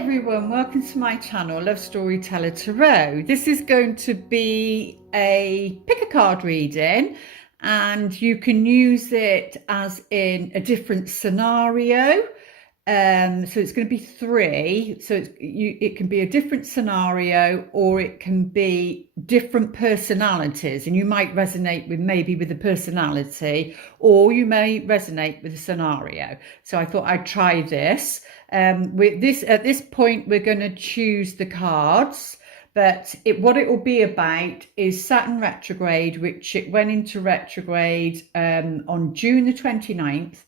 everyone, welcome to my channel, Love Storyteller Tarot. This is going to be a pick a card reading, and you can use it as in a different scenario. So it's going to be three. So it can be a different scenario, or it can be different personalities, and you might resonate with maybe with the personality, or you may resonate with the scenario. So I thought I'd try this. With this, at this point, we're going to choose the cards. But what it will be about is Saturn retrograde, which it went into retrograde on June the 29th.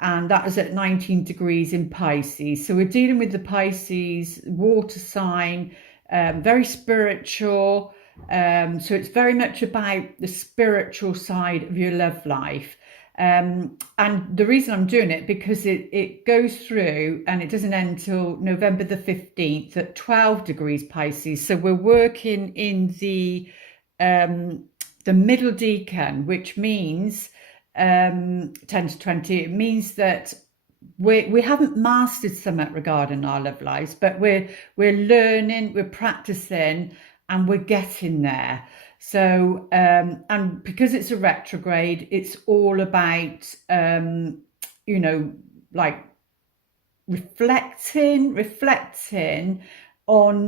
And that was at 19 degrees in Pisces. So we're dealing with the Pisces water sign, very spiritual. So it's very much about the spiritual side of your love life. And the reason I'm doing it, because it goes through and it doesn't end until November the 15th at 12 degrees Pisces. So we're working in the middle decan, which means 10 to 20. It means that we haven't mastered something regarding our love lives, but we're learning, we're practicing, and we're getting there. So and because it's a retrograde, it's all about you know, like reflecting on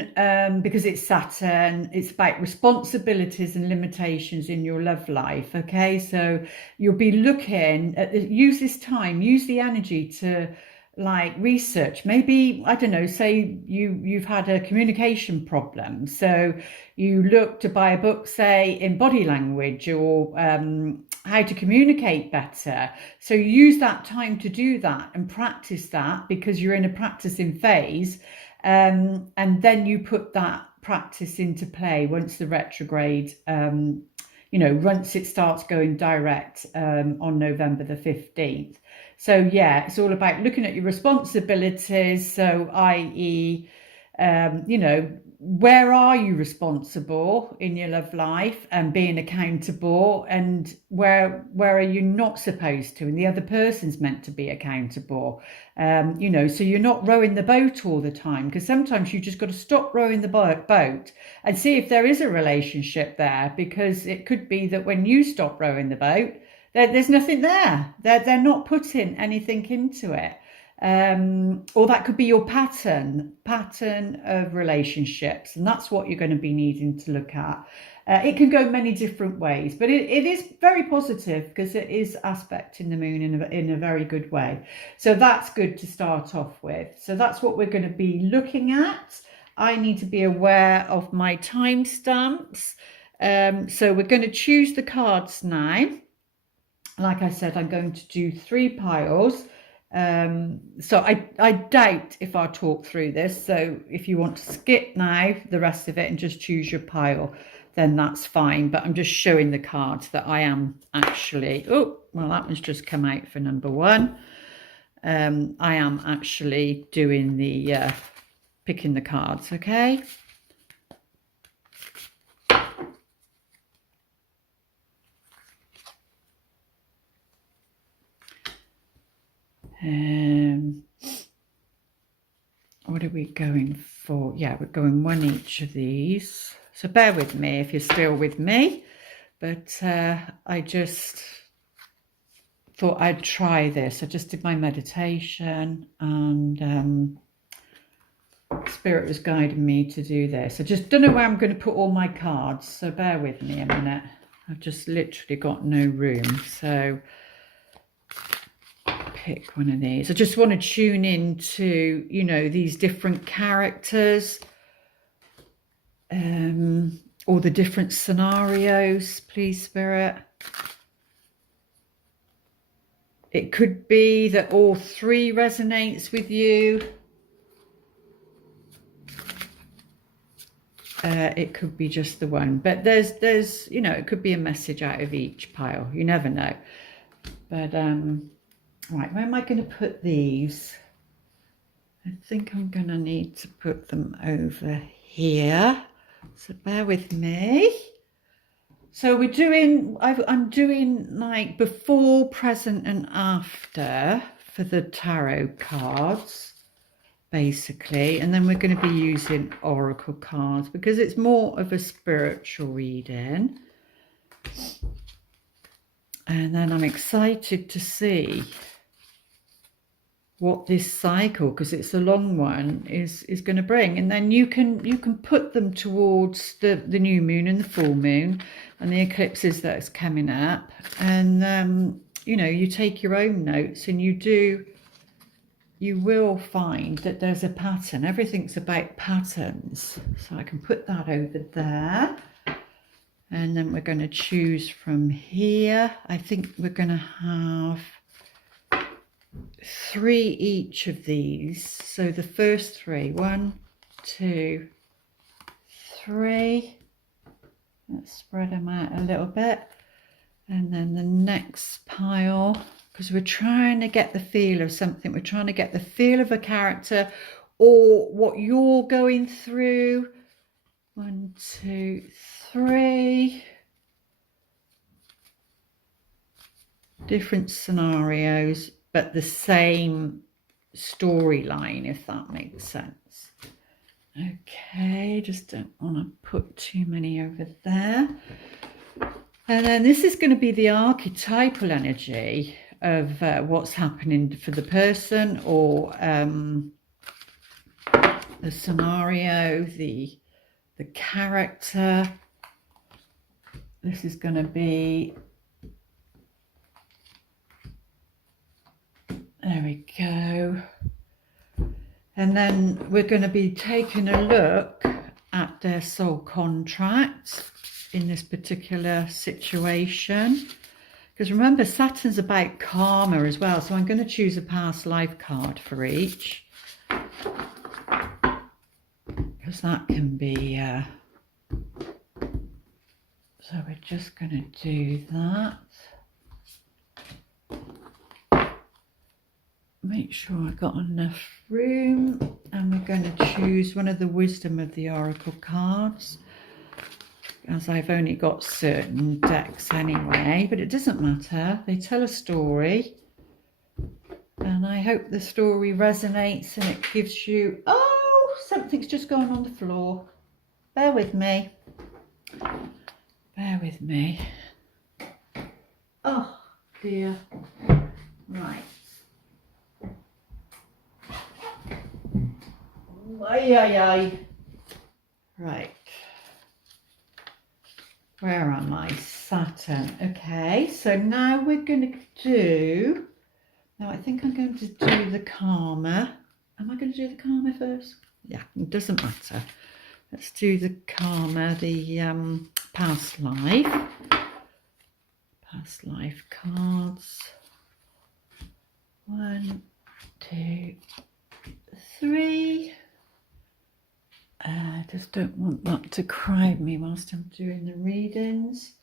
because it's Saturn, it's about responsibilities and limitations in your love life. Okay, so you'll be looking at use this time, use the energy to like research. Maybe, I don't know, say you've had a communication problem, so you look to buy a book, say in body language, or how to communicate better. So use that time to do that and practice that, because you're in a practicing phase. And then you put that practice into play once the retrograde, you know, once it starts going direct on November the 15th. So yeah, it's all about looking at your responsibilities. So i.e., you know, where are you responsible in your love life and being accountable, and where are you not supposed to, and the other person's meant to be accountable. You know, so you're not rowing the boat all the time, because sometimes you just got to stop rowing the boat and see if there is a relationship there, because it could be that when you stop rowing the boat, there's nothing there. They're not putting anything into it. Or that could be your pattern of relationships, and that's what you're going to be needing to look at. It can go many different ways, but it is very positive, because it is aspecting the moon in a very good way. So that's good to start off with. So that's what we're going to be looking at. I need to be aware of my timestamps. So we're going to choose the cards now. Like I said, I'm going to do 3 piles. So I doubt if I talk through this. So if you want to skip now the rest of it and just choose your pile, then that's fine. But I'm just showing the cards that I am actually, oh, well, that one's just come out for number 1. I am actually doing the picking the cards, okay? What are we going for? Yeah, we're going 1 each of these. So bear with me if you're still with me. But I just thought I'd try this. I just did my meditation, and Spirit was guiding me to do this. I just don't know where I'm going to put all my cards. So bear with me a minute. I've just literally got no room. So pick one of these. I just want to tune in to, you know, these different characters, or the different scenarios, please, Spirit. It could be that all 3 resonates with you. It could be just the one, but there's, you know, it could be a message out of each pile. You never know. But right, where am I going to put these? I think I'm going to need to put them over here. So bear with me. So we're doing, I'm doing like before, present and after for the tarot cards. basically, and then we're going to be using oracle cards because it's more of a spiritual reading. And then I'm excited to see what this cycle, because it's a long one, is going to bring. And then you can put them towards the new moon and the full moon and the eclipses that's coming up, and you know, you take your own notes, and you will find that there's a pattern. Everything's about patterns. So I can put that over there. And then we're going to choose from here. I think we're going to have 3 each of these. So the first 3, 1, 2, 3. Let's spread them out a little bit. And then the next pile, because we're trying to get the feel of something. We're trying to get the feel of a character or what you're going through. 1, 2, 3. Different scenarios, but the same storyline, if that makes sense. Okay, just don't want to put too many over there. And then this is going to be the archetypal energy of what's happening for the person, or the scenario, the character. This is going to be, there we go. And then we're going to be taking a look at their soul contract in this particular situation. Because remember, Saturn's about karma as well. So I'm going to choose a past life card for each. Because that can be, so we're just going to do that. Make sure I've got enough room, and we're going to choose one of the wisdom of the oracle cards, as I've only got certain decks anyway, but it doesn't matter. They tell a story, and I hope the story resonates and it gives you, oh, something's just gone on the floor. Bear with me. Bear with me. Oh dear. Right. Ay. Right. Where am I? Saturn. Okay, so now we're going to do, now I think I'm going to do the karma. Am I going to do the karma first? Yeah, it doesn't matter. Let's do the karma, the past life. Past life cards. 1, 2, 3. I just don't want that to crowd me whilst I'm doing the readings.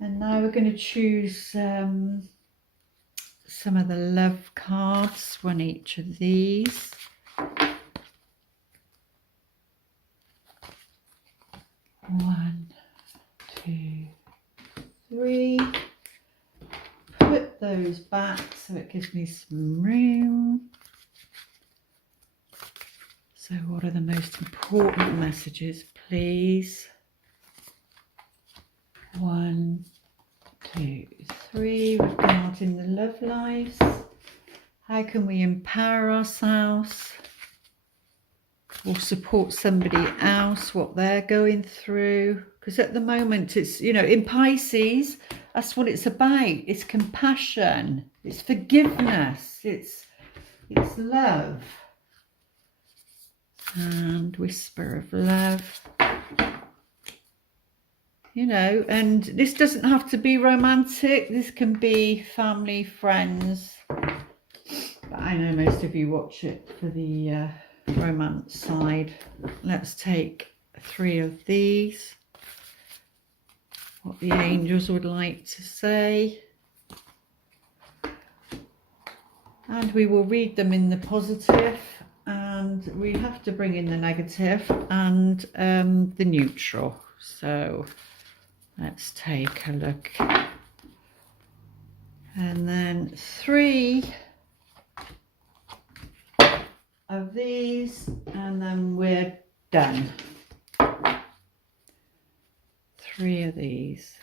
And now we're going to choose some of the love cards, 1 each of these. 1, 2, 3. Put those back so it gives me some room. So what are the most important messages, please? 1, 2, 3, regarding the love lives. How can we empower ourselves or support somebody else, what they're going through? Because at the moment it's, you know, in Pisces, that's what it's about. It's compassion, it's forgiveness, it's love. And whisper of love, you know, and this doesn't have to be romantic. This can be family, friends, but I know most of you watch it for the romance side. Let's take 3 of these, what the angels would like to say, and we will read them in the positive. And we have to bring in the negative and the neutral. So let's take a look. And then 3 of these and then we're done. 3 of these.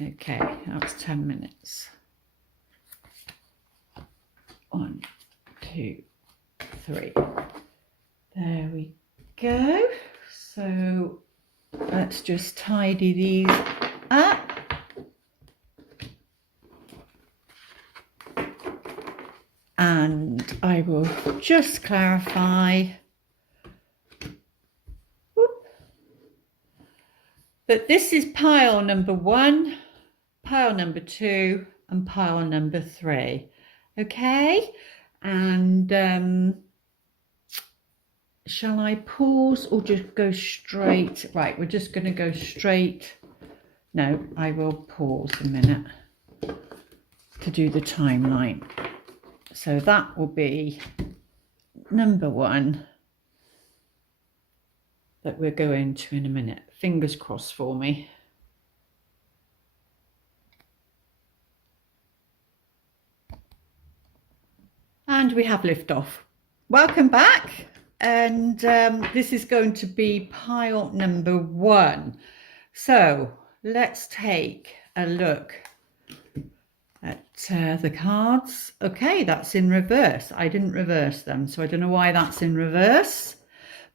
Okay, that's 10 minutes. 1, 2, 3. There we go. So let's just tidy these up. And I will just clarify that this is pile number 1, pile number 2, and pile number 3. Okay, and shall I pause or just go straight? Right, we're just going to go straight. No, I will pause a minute to do the timeline. So that will be number 1 that we're going to in a minute. Fingers crossed for me. And we have liftoff. Welcome back. And this is going to be pile number 1. So let's take a look at the cards. Okay, that's in reverse. I didn't reverse them, so I don't know why that's in reverse,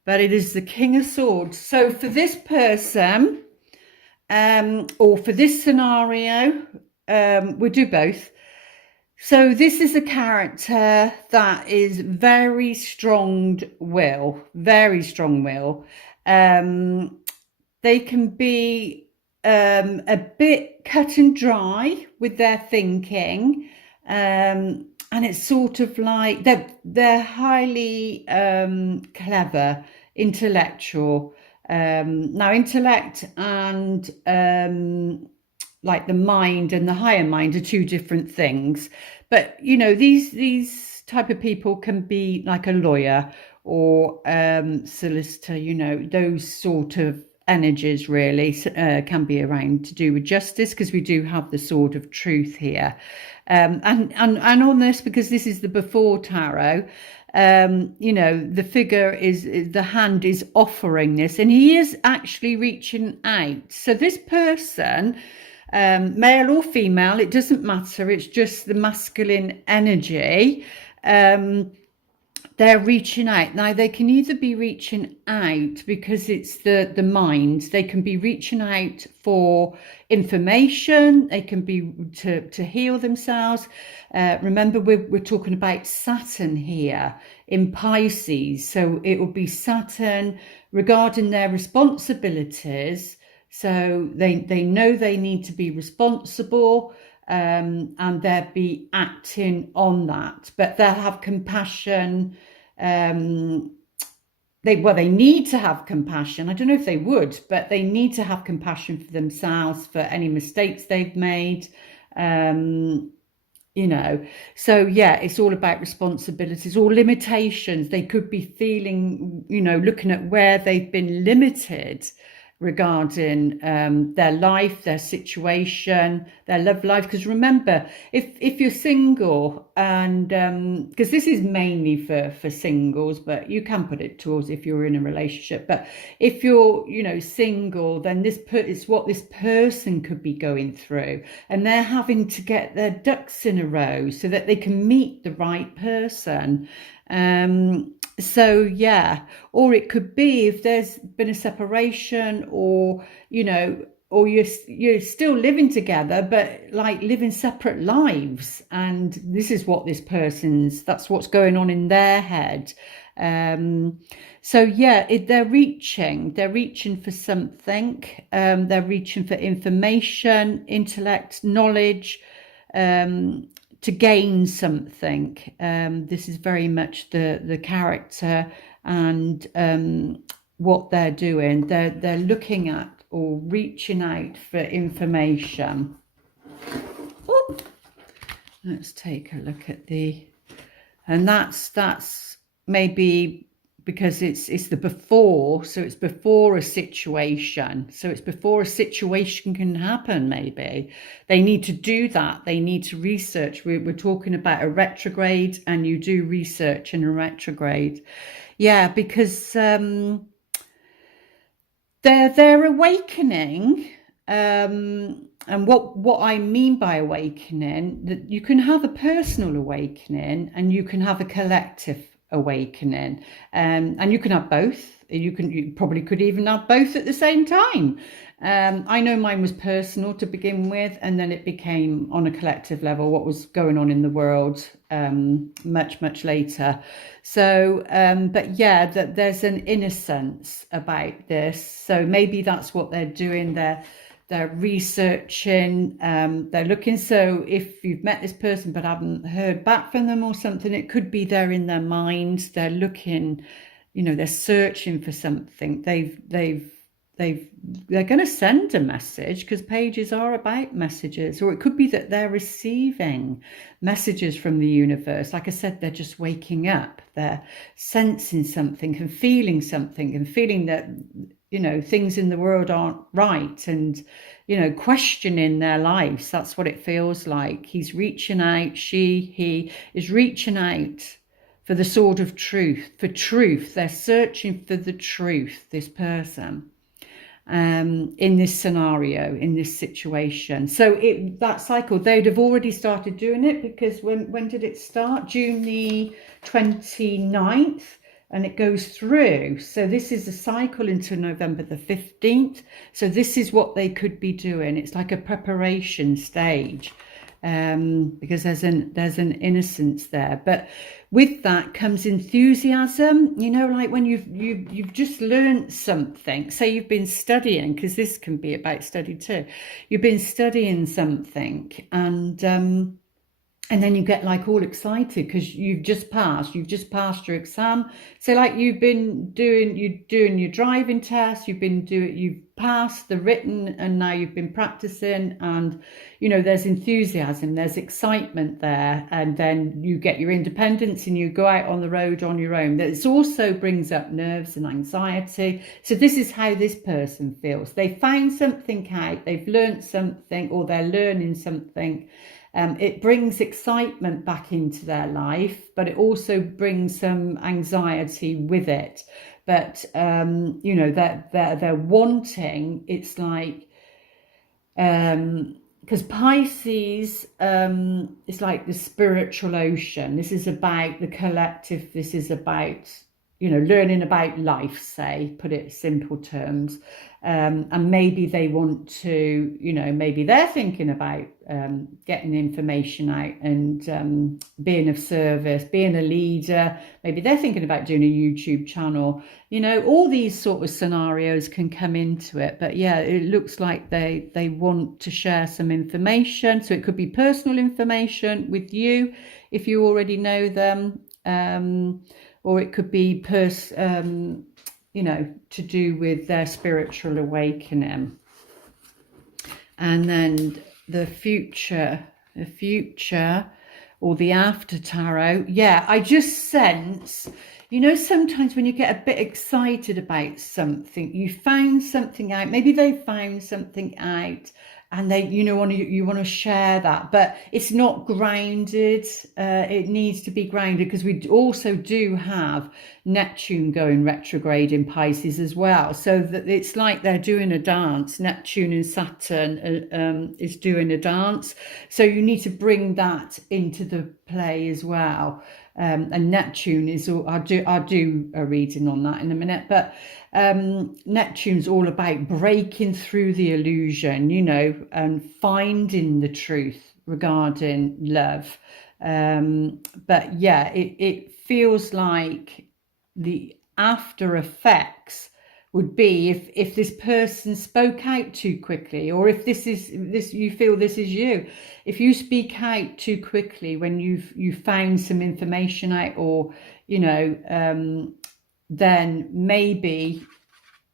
but it is the King of Swords. So for this person, or for this scenario, we'll do both. So this is a character that is very strong-willed, very strong-willed. They can be a bit cut and dry with their thinking, and it's sort of like they're highly clever, intellectual. Now intellect and like the mind and the higher mind are 2 different things, but you know, these type of people can be like a lawyer or solicitor, you know, those sort of energies really can be around to do with justice, because we do have the sword of truth here, and on this, because this is the before tarot, you know, the figure is, the hand is offering this, and he is actually reaching out. So this person, male or female, it doesn't matter, it's just the masculine energy, they're reaching out. Now they can either be reaching out because it's the mind, they can be reaching out for information, they can be to heal themselves. Remember, we're talking about Saturn here in Pisces, so it will be Saturn regarding their responsibilities. So they know they need to be responsible, and they'll be acting on that, but they'll have compassion. They need to have compassion. I don't know if they would, but they need to have compassion for themselves, for any mistakes they've made, you know. So yeah, it's all about responsibilities or limitations. They could be feeling, you know, looking at where they've been limited regarding their life, their situation, their love life. Because remember, if you're single, and because this is mainly for singles, but you can put it towards if you're in a relationship. But if you're, you know, single, then it's what this person could be going through, and they're having to get their ducks in a row so that they can meet the right person. So yeah, or it could be if there's been a separation, or you know, or you're still living together but like living separate lives, and this is what that's what's going on in their head. So yeah, they're reaching for something, they're reaching for information, intellect, knowledge, to gain something. This is very much the character, and what they're doing. They're looking at or reaching out for information. Ooh. Let's take a look at and that's maybe because it's the before, so it's before a situation, can happen. Maybe they need to do that, they need to research. We're talking about a retrograde, and you do research in a retrograde. Yeah, because they're awakening. And what I mean by awakening, that you can have a personal awakening and you can have a collective awakening, and you can have both. You probably could even have both at the same time. I know mine was personal to begin with, and then it became on a collective level what was going on in the world much later. So but yeah, that there's an innocence about this, so maybe that's what they're doing. They're researching, they're looking. So if you've met this person but haven't heard back from them or something, it could be they're in their minds, they're looking, they're searching for something. They're going to send a message, because pages are about messages. Or it could be that they're receiving messages from the universe. Like I said, they're just waking up, they're sensing something and feeling that things in the world aren't right, and questioning their lives. That's what it feels like. He's reaching out, he is reaching out for the sword of truth, for truth. They're searching for the truth, this person, in this scenario, in this situation. So that cycle, they'd have already started doing it, because when did it start? June the 29th. And it goes through. So this is a cycle into November the 15th. So this is what they could be doing. It's like a preparation stage, because there's an innocence there. But with that comes enthusiasm. Like when you've just learned something. Say you've been studying, because this can be about study too. You've been studying something, and then you get like all excited because you've just passed your exam. So like you're doing your driving test, you've passed the written, and now you've been practicing, and there's enthusiasm, there's excitement there, and then you get your independence and you go out on the road on your own. That also brings up nerves and anxiety. So this is how this person feels. They found something out, they've learned something, or they're learning something. It brings excitement back into their life, but it also brings some anxiety with it. But they're wanting. It's like, because Pisces, is like the spiritual ocean. This is about the collective. This is about learning about life, say, put it in simple terms. And maybe they want to, maybe they're thinking about getting information out and being of service, being a leader. Maybe they're thinking about doing a YouTube channel. All these sort of scenarios can come into it. But yeah, it looks like they want to share some information. So it could be personal information with you if you already know them. Or it could be to do with their spiritual awakening. And then the future, or the after tarot. Yeah, I just sense, sometimes when you get a bit excited about something, you found something out, maybe they found something out, and they, you want to share that, but it's not grounded. It needs to be grounded, because we also do have Neptune going retrograde in Pisces as well. So that it's like they're doing a dance. Neptune and Saturn is doing a dance. So you need to bring that into the play as well. And Neptune is, I'll do a reading on that in a minute, but Neptune's all about breaking through the illusion, and finding the truth regarding love. But yeah, it feels like the after effects would be if this person spoke out too quickly, or if you feel this is you. If you speak out too quickly when you've found some information out, or then maybe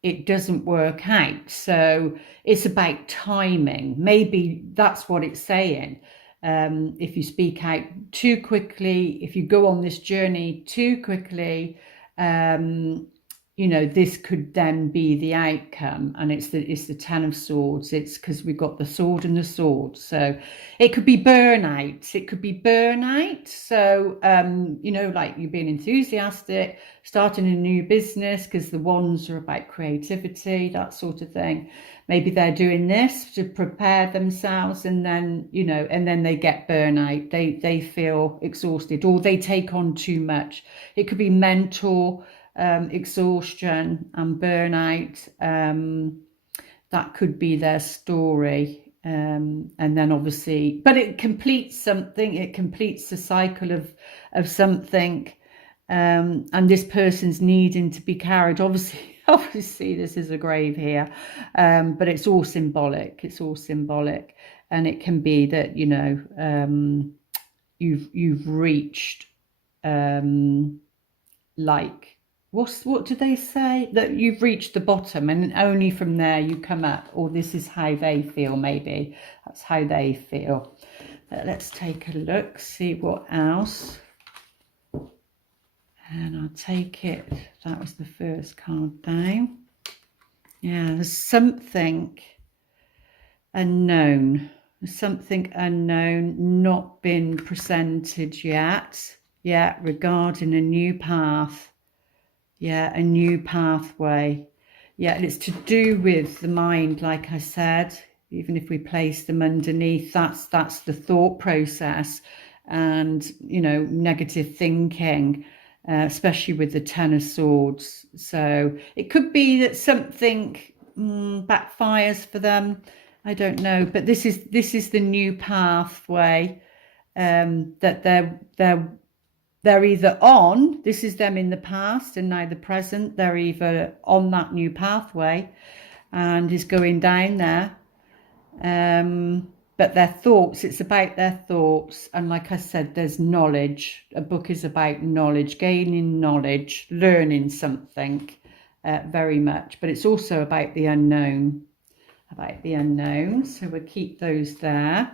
it doesn't work out. So it's about timing. Maybe that's what it's saying. If you speak out too quickly, if you go on this journey too quickly, you know, this could then be the outcome, and it's the Ten of Swords. It's because we've got the sword and the sword, so it could be burnout. It could be burnout. So you know, like you being enthusiastic, starting a new business, because the wands are about creativity, that sort of thing. Maybe they're doing this to prepare themselves, and then, you know, and then they get burnout. They feel exhausted, or they take on too much. It could be mental exhaustion and burnout. That could be their story. And then obviously, but it completes something. It completes the cycle of something. And this person's needing to be carried. Obviously this is a grave here, but it's all symbolic. It's all symbolic, and it can be that, you know, you've reached like, what do they say, that you've reached the bottom and only from there you come up, or this is how they feel. Maybe that's how they feel. But let's take a look, see what else. And I'll take it, that was the first card down. Yeah, there's something unknown. There's something unknown not been presented yet. Yeah, regarding a new path. Yeah, a new pathway. Yeah, and it's to do with the mind, like I said. Even if we place them underneath, that's the thought process, and, you know, negative thinking. Especially with the Ten of Swords. So it could be that something backfires for them. I don't know, but this is the new pathway that they're either on. This is them in the past and now the present. They're either on that new pathway and is going down there. But their thoughts, it's about their thoughts. And like I said, there's knowledge. A book is about knowledge, gaining knowledge, learning something very much. But it's also about the unknown, So we'll keep those there.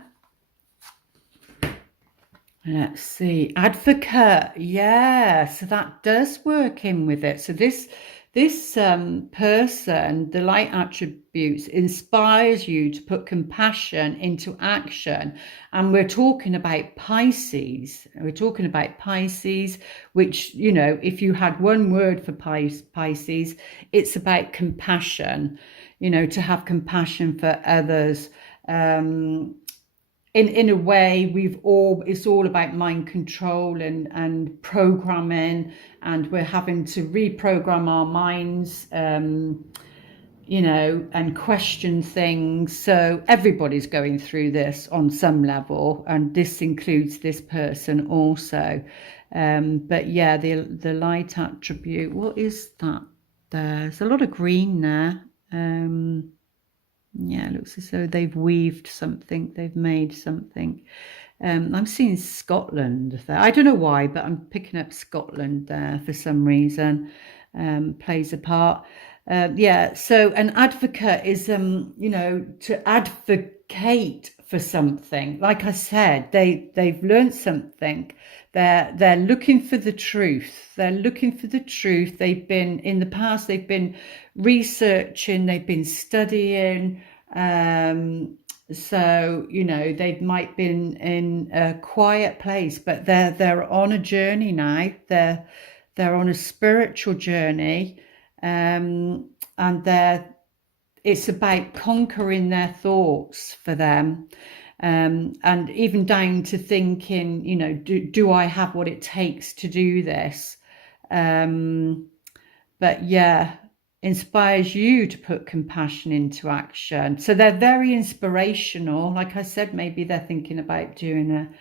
Let's see, advocate. Yeah, so that does work in with it. So this person, the light attributes, inspires you to put compassion into action. And we're talking about Pisces. We're talking about Pisces, which, you know, if you had one word for Pisces, it's about compassion, you know, to have compassion for others. In a way, it's all about mind control and programming, and we're having to reprogram our minds, you know, and question things. So everybody's going through this on some level, and this includes this person also. But yeah, the light attribute, what is that? There's a lot of green there. Yeah, it looks as though they've weaved something, they've made something. I'm seeing Scotland there. I don't know why, but I'm picking up Scotland there for some reason. Plays a part. Yeah, so an advocate is, you know, to advocate for something. Like I said, they've learned something. They're looking for the truth. They're looking for the truth. They've been, in the past, they've been researching, they've been studying. So, you know, they might been in a quiet place, but they're on a journey now. They're on a spiritual journey, and it's about conquering their thoughts for them. And even down to thinking, you know, do I have what it takes to do this? But yeah, inspires you to put compassion into action. So they're very inspirational. Like I said, maybe they're thinking about doing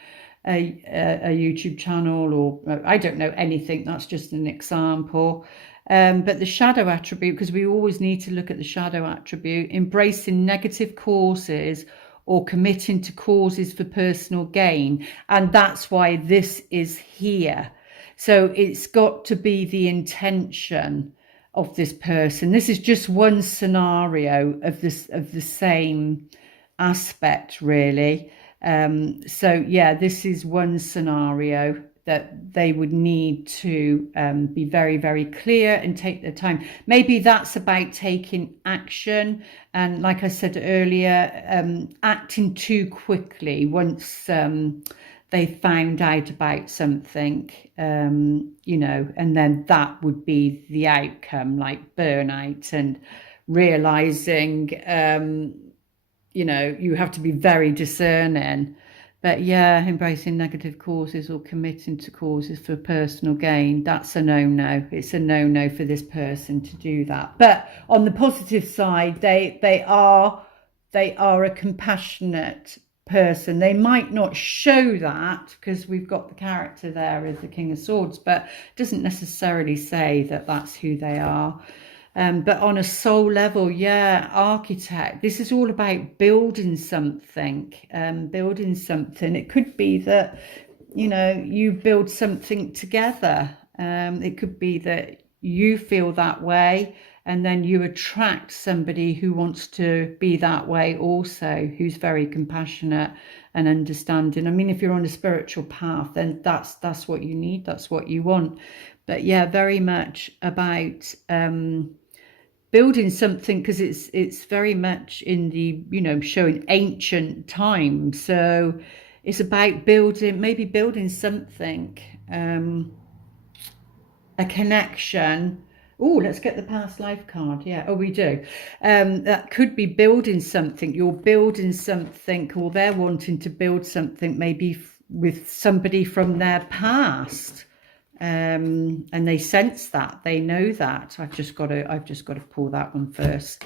a YouTube channel, or I don't know, anything. That's just an example. But the shadow attribute, because we always need to look at the shadow attribute, embracing negative causes or committing to causes for personal gain. And that's why this is here. So it's got to be the intention of this person. This is just one scenario of the same aspect, really. So yeah, this is one scenario that they would need to be very, very clear and take their time. Maybe that's about taking action. And like I said earlier, acting too quickly once they found out about something, you know, and then that would be the outcome, like burnout, and realizing, you know, you have to be very discerning. But yeah, embracing negative causes or committing to causes for personal gain, that's a no-no. It's a no-no for this person to do that. But on the positive side, they are a compassionate person. They might not show that because we've got the character there as the King of Swords, but it doesn't necessarily say that that's who they are. But on a soul level, yeah, architect, this is all about building something, building something. It could be that, you know, you build something together. It could be that you feel that way and then you attract somebody who wants to be that way also, who's very compassionate and understanding. I mean, if you're on a spiritual path, then that's what you need, that's what you want. But yeah, very much about building something, because it's very much in the, you know, showing ancient times. So it's about building, maybe building something, a connection. Oh, let's get the past life card. Yeah, oh, we do. That could be building something. You're building something, or they're wanting to build something, maybe with somebody from their past. And they sense that, they know that. I've just got to pull that one first,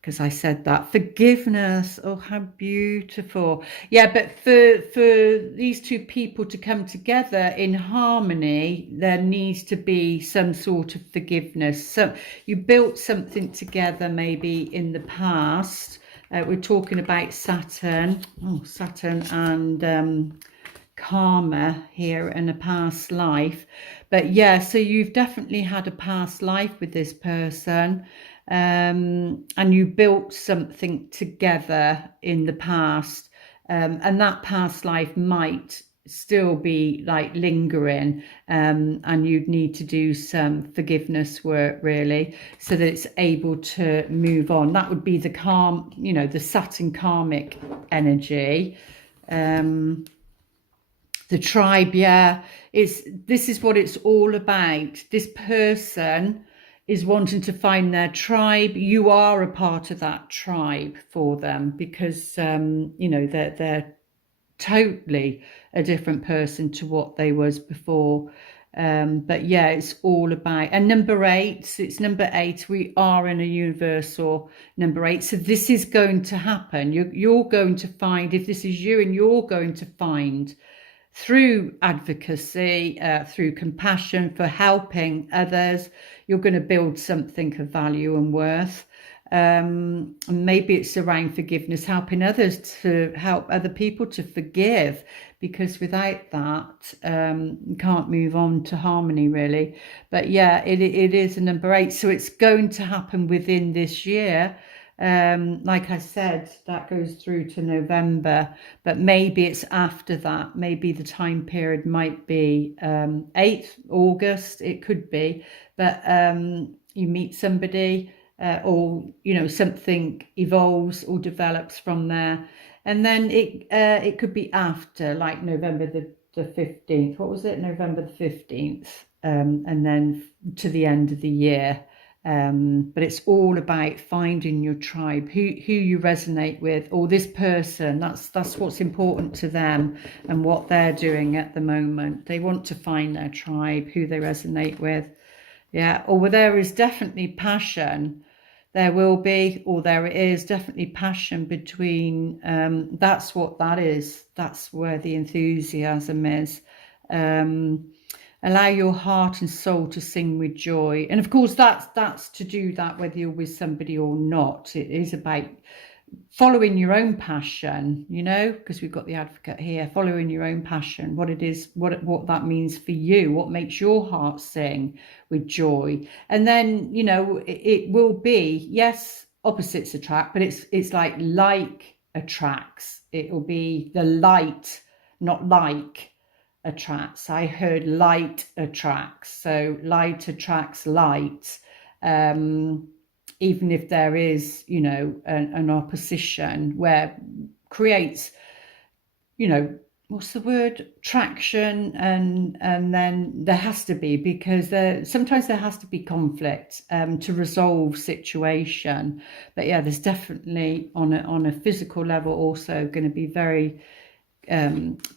because I said that. Forgiveness. Oh, how beautiful. Yeah, but for these two people to come together in harmony, there needs to be some sort of forgiveness. So you built something together maybe in the past. We're talking about Saturn. Oh, Saturn and karma here in a past life. But yeah, so you've definitely had a past life with this person, and you built something together in the past, and that past life might still be like lingering, and you'd need to do some forgiveness work, really, so that it's able to move on. That would be the you know, the Saturn karmic energy. The tribe, yeah, this is what it's all about. This person is wanting to find their tribe. You are a part of that tribe for them, because you know, they're totally a different person to what they was before. But yeah, it's all about, and number 8, it's number 8. We are in a universal number 8. So this is going to happen. You're going to find, if this is you, and you're going to find, through advocacy, through compassion for helping others, you're going to build something of value and worth. Maybe it's around forgiveness, helping others to help other people to forgive, because without that, you can't move on to harmony, really. But yeah, it is a number 8. So it's going to happen within this year. Like I said, that goes through to November, but maybe it's after that. Maybe the time period might be 8th August, it could be, but you meet somebody, or you know, something evolves or develops from there, and then it could be after, like November the 15th. What was it? November the 15th, and then to the end of the year. But it's all about finding your tribe, who you resonate with, or this person. That's what's important to them and what they're doing at the moment. They want to find their tribe, who they resonate with. Yeah, or there is definitely passion. There will be, or there is definitely passion between. That's what that is. That's where the enthusiasm is. Allow your heart and soul to sing with joy. And of course, that's to do that whether you're with somebody or not. It is about following your own passion, you know, because we've got the advocate here, following your own passion, what it is, what that means for you, what makes your heart sing with joy. And then, you know, it will be, yes, opposites attract, but it's like attracts. It will be the light, not like. attracts. I heard light attracts. So light attracts light. Even if there is, you know, an opposition where creates, you know, what's the word, traction, and then there has to be, because sometimes there has to be conflict to resolve situation. But yeah, there's definitely on a physical level also going to be very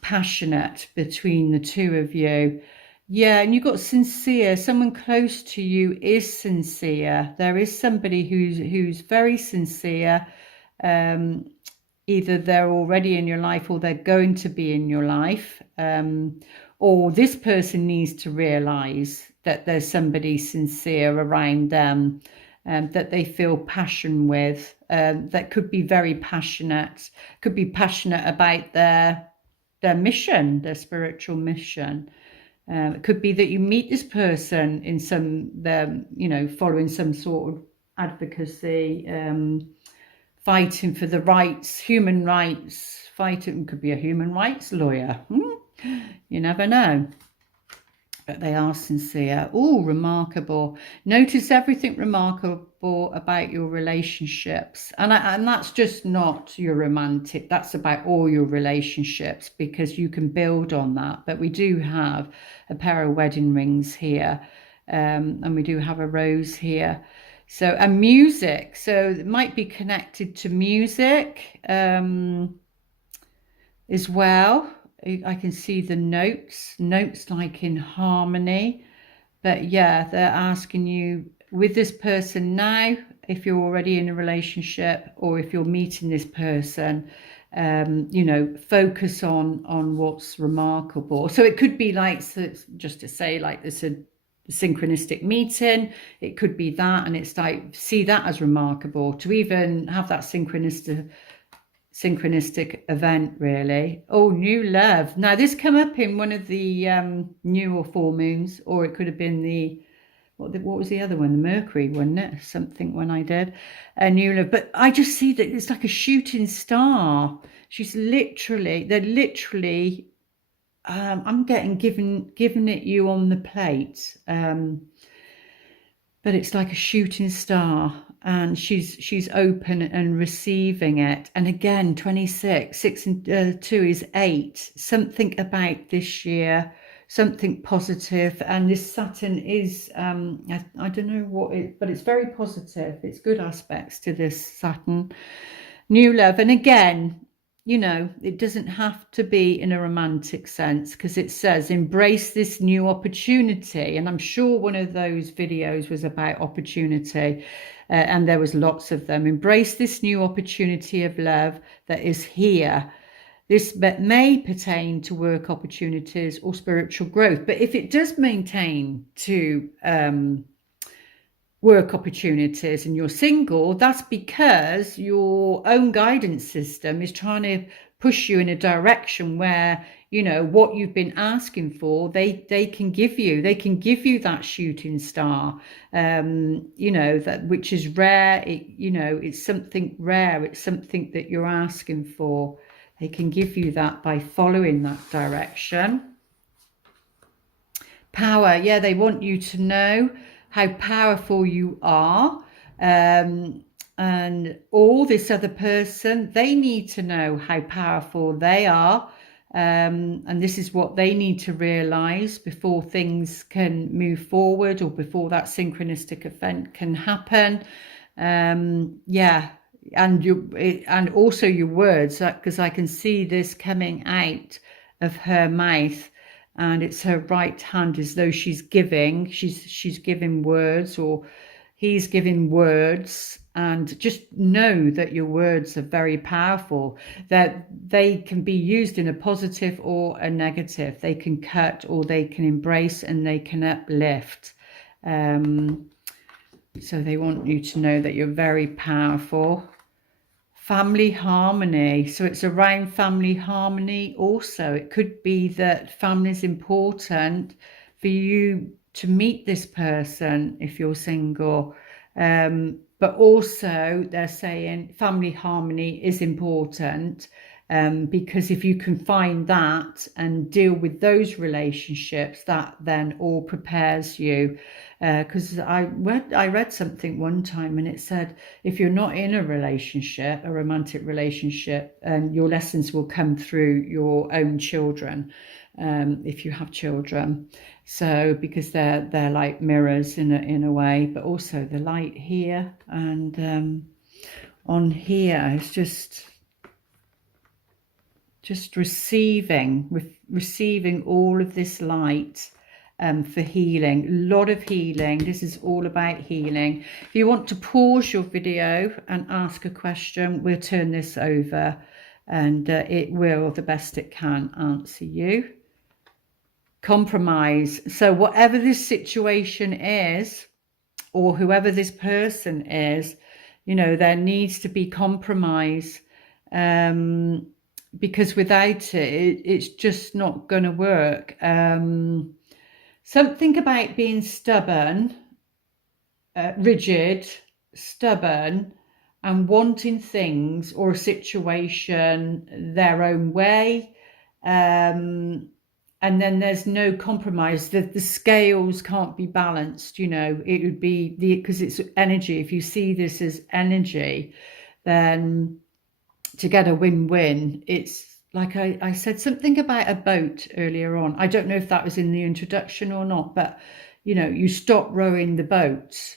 passionate between the two of you. Yeah, and you've got sincere. Someone close to you is sincere. There is somebody who's very sincere. Either they're already in your life or they're going to be in your life. Or this person needs to realize that there's somebody sincere around them, that they feel passion with, that could be very passionate, could be passionate about their mission, their spiritual mission. It could be that you meet this person in you know, following some sort of advocacy, fighting for the rights, human rights, fighting, could be a human rights lawyer. You never know. But they are sincere. Oh, remarkable. Notice everything remarkable about your relationships. And that's just not your romantic. That's about all your relationships, because you can build on that. But we do have a pair of wedding rings here. And we do have a rose here. So, and music. So it might be connected to music as well. I can see the notes like in harmony. But yeah, they're asking you with this person now, if you're already in a relationship or if you're meeting this person, you know, focus on what's remarkable. So it could be like, so just to say, like this a synchronistic meeting, it could be that, and it's like, see that as remarkable, to even have that synchronistic event, really. Oh, new love. Now this come up in one of the new or full moons, or it could have been the what was the other one, the Mercury, wasn't it? Something when I did a new love. But I just see that it's like a shooting star. They're literally I'm getting given it you on the plate, but it's like a shooting star, and she's open and receiving it. And again, 26, 6 and 2 is 8. Something about this year, something positive. And this Saturn is I don't know what it, but it's very positive. It's good aspects to this Saturn. New love. And again, you know, it doesn't have to be in a romantic sense, because it says embrace this new opportunity. And I'm sure one of those videos was about opportunity, and there was lots of them. Embrace this new opportunity of love that is here. This may pertain to work opportunities or spiritual growth. But if it does maintain to work opportunities and you're single, that's because your own guidance system is trying to push you in a direction where, you know, what you've been asking for, they can give you that shooting star, you know, that which is rare. You know, it's something rare, it's something that you're asking for. They can give you that by following that direction. Power. Yeah, they want you to know how powerful you are, and all this other person, they need to know how powerful they are, and this is what they need to realize before things can move forward, or before that synchronistic event can happen. Yeah, and also your words, because I can see this coming out of her mouth. And it's her right hand, as though she's giving words, or he's giving words. And just know that your words are very powerful, that they can be used in a positive or a negative. They can cut, or they can embrace, and they can uplift. So they want you to know that you're very powerful. Family harmony. So it's around family harmony also. It could be that family is important for you to meet this person if you're single. But also they're saying family harmony is important. because if you can find that and deal with those relationships, that then all prepares you. Because I read something one time and it said, if you're not in a relationship, a romantic relationship, your lessons will come through your own children, if you have children. So because they're like mirrors in a way, but also the light here and on here is just receiving all of this light for healing. A lot of healing. This is all about healing. If you want to pause your video and ask a question, we'll turn this over and it will, the best it can, answer you. Compromise. So whatever this situation is, or whoever this person is, you know, there needs to be compromise. Because without it, it's just not going to work. Something about being stubborn, rigid, stubborn, and wanting things or a situation their own way. And then there's no compromise. The scales can't be balanced, you know. It would be because it's energy. If you see this as energy, then to get a win-win, it's like I said something about a boat earlier on. I don't know if that was in the introduction or not, but you know, you stop rowing the boat,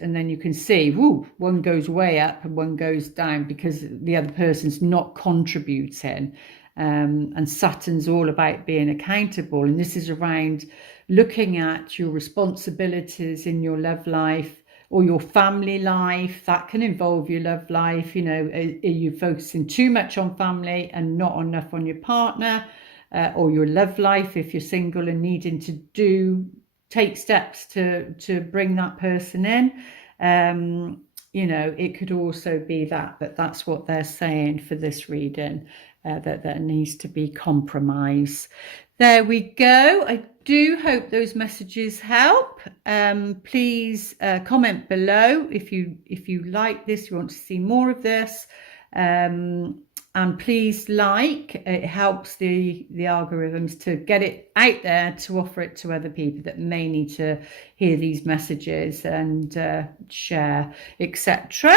and then you can see, whoo, one goes way up and one goes down because the other person's not contributing. And Saturn's all about being accountable, and this is around looking at your responsibilities in your love life or your family life. That can involve your love life. You know, are you focusing too much on family and not enough on your partner, or your love life if you're single and needing to take steps to bring that person in. You know, it could also be that, but that's what they're saying for this reading, that there needs to be compromise. There we go. I do hope those messages help. Please comment below if you like this, you want to see more of this. And please like, it helps the algorithms to get it out there, to offer it to other people that may need to hear these messages, and share, etc.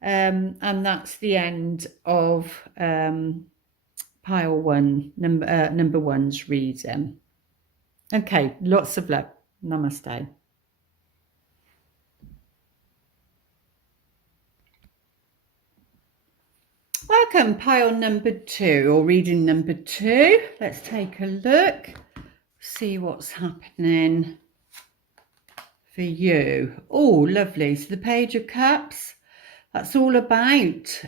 And that's the end of pile one, number one's reading. Okay, lots of love. Namaste. Welcome, pile number two, or reading number two. Let's take a look, see what's happening for you. Oh, lovely. So the Page of Cups, that's all about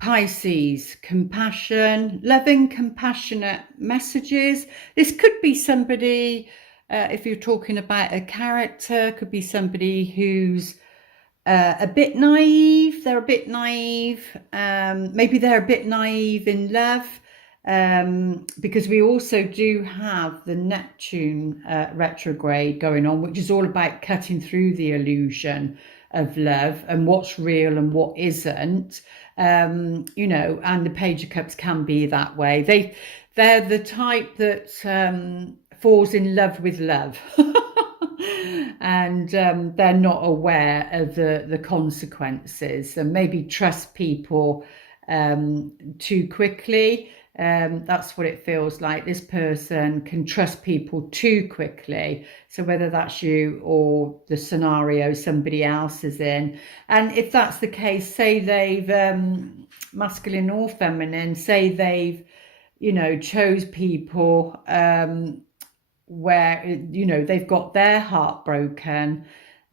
Pisces, compassion, loving, compassionate messages. This could be somebody, if you're talking about a character, could be somebody who's a bit naive. They're a bit naive. Maybe they're a bit naive in love, because we also do have the Neptune retrograde going on, which is all about cutting through the illusion of love and what's real and what isn't. You know, and the Page of Cups can be that way. They're the type that falls in love with love. And they're not aware of the consequences, and maybe trust people too quickly. That's what it feels like. This person can trust people too quickly. So whether that's you or the scenario somebody else is in, and if that's the case, say they've masculine or feminine, say they've, you know, chose people where, you know, they've got their heart broken,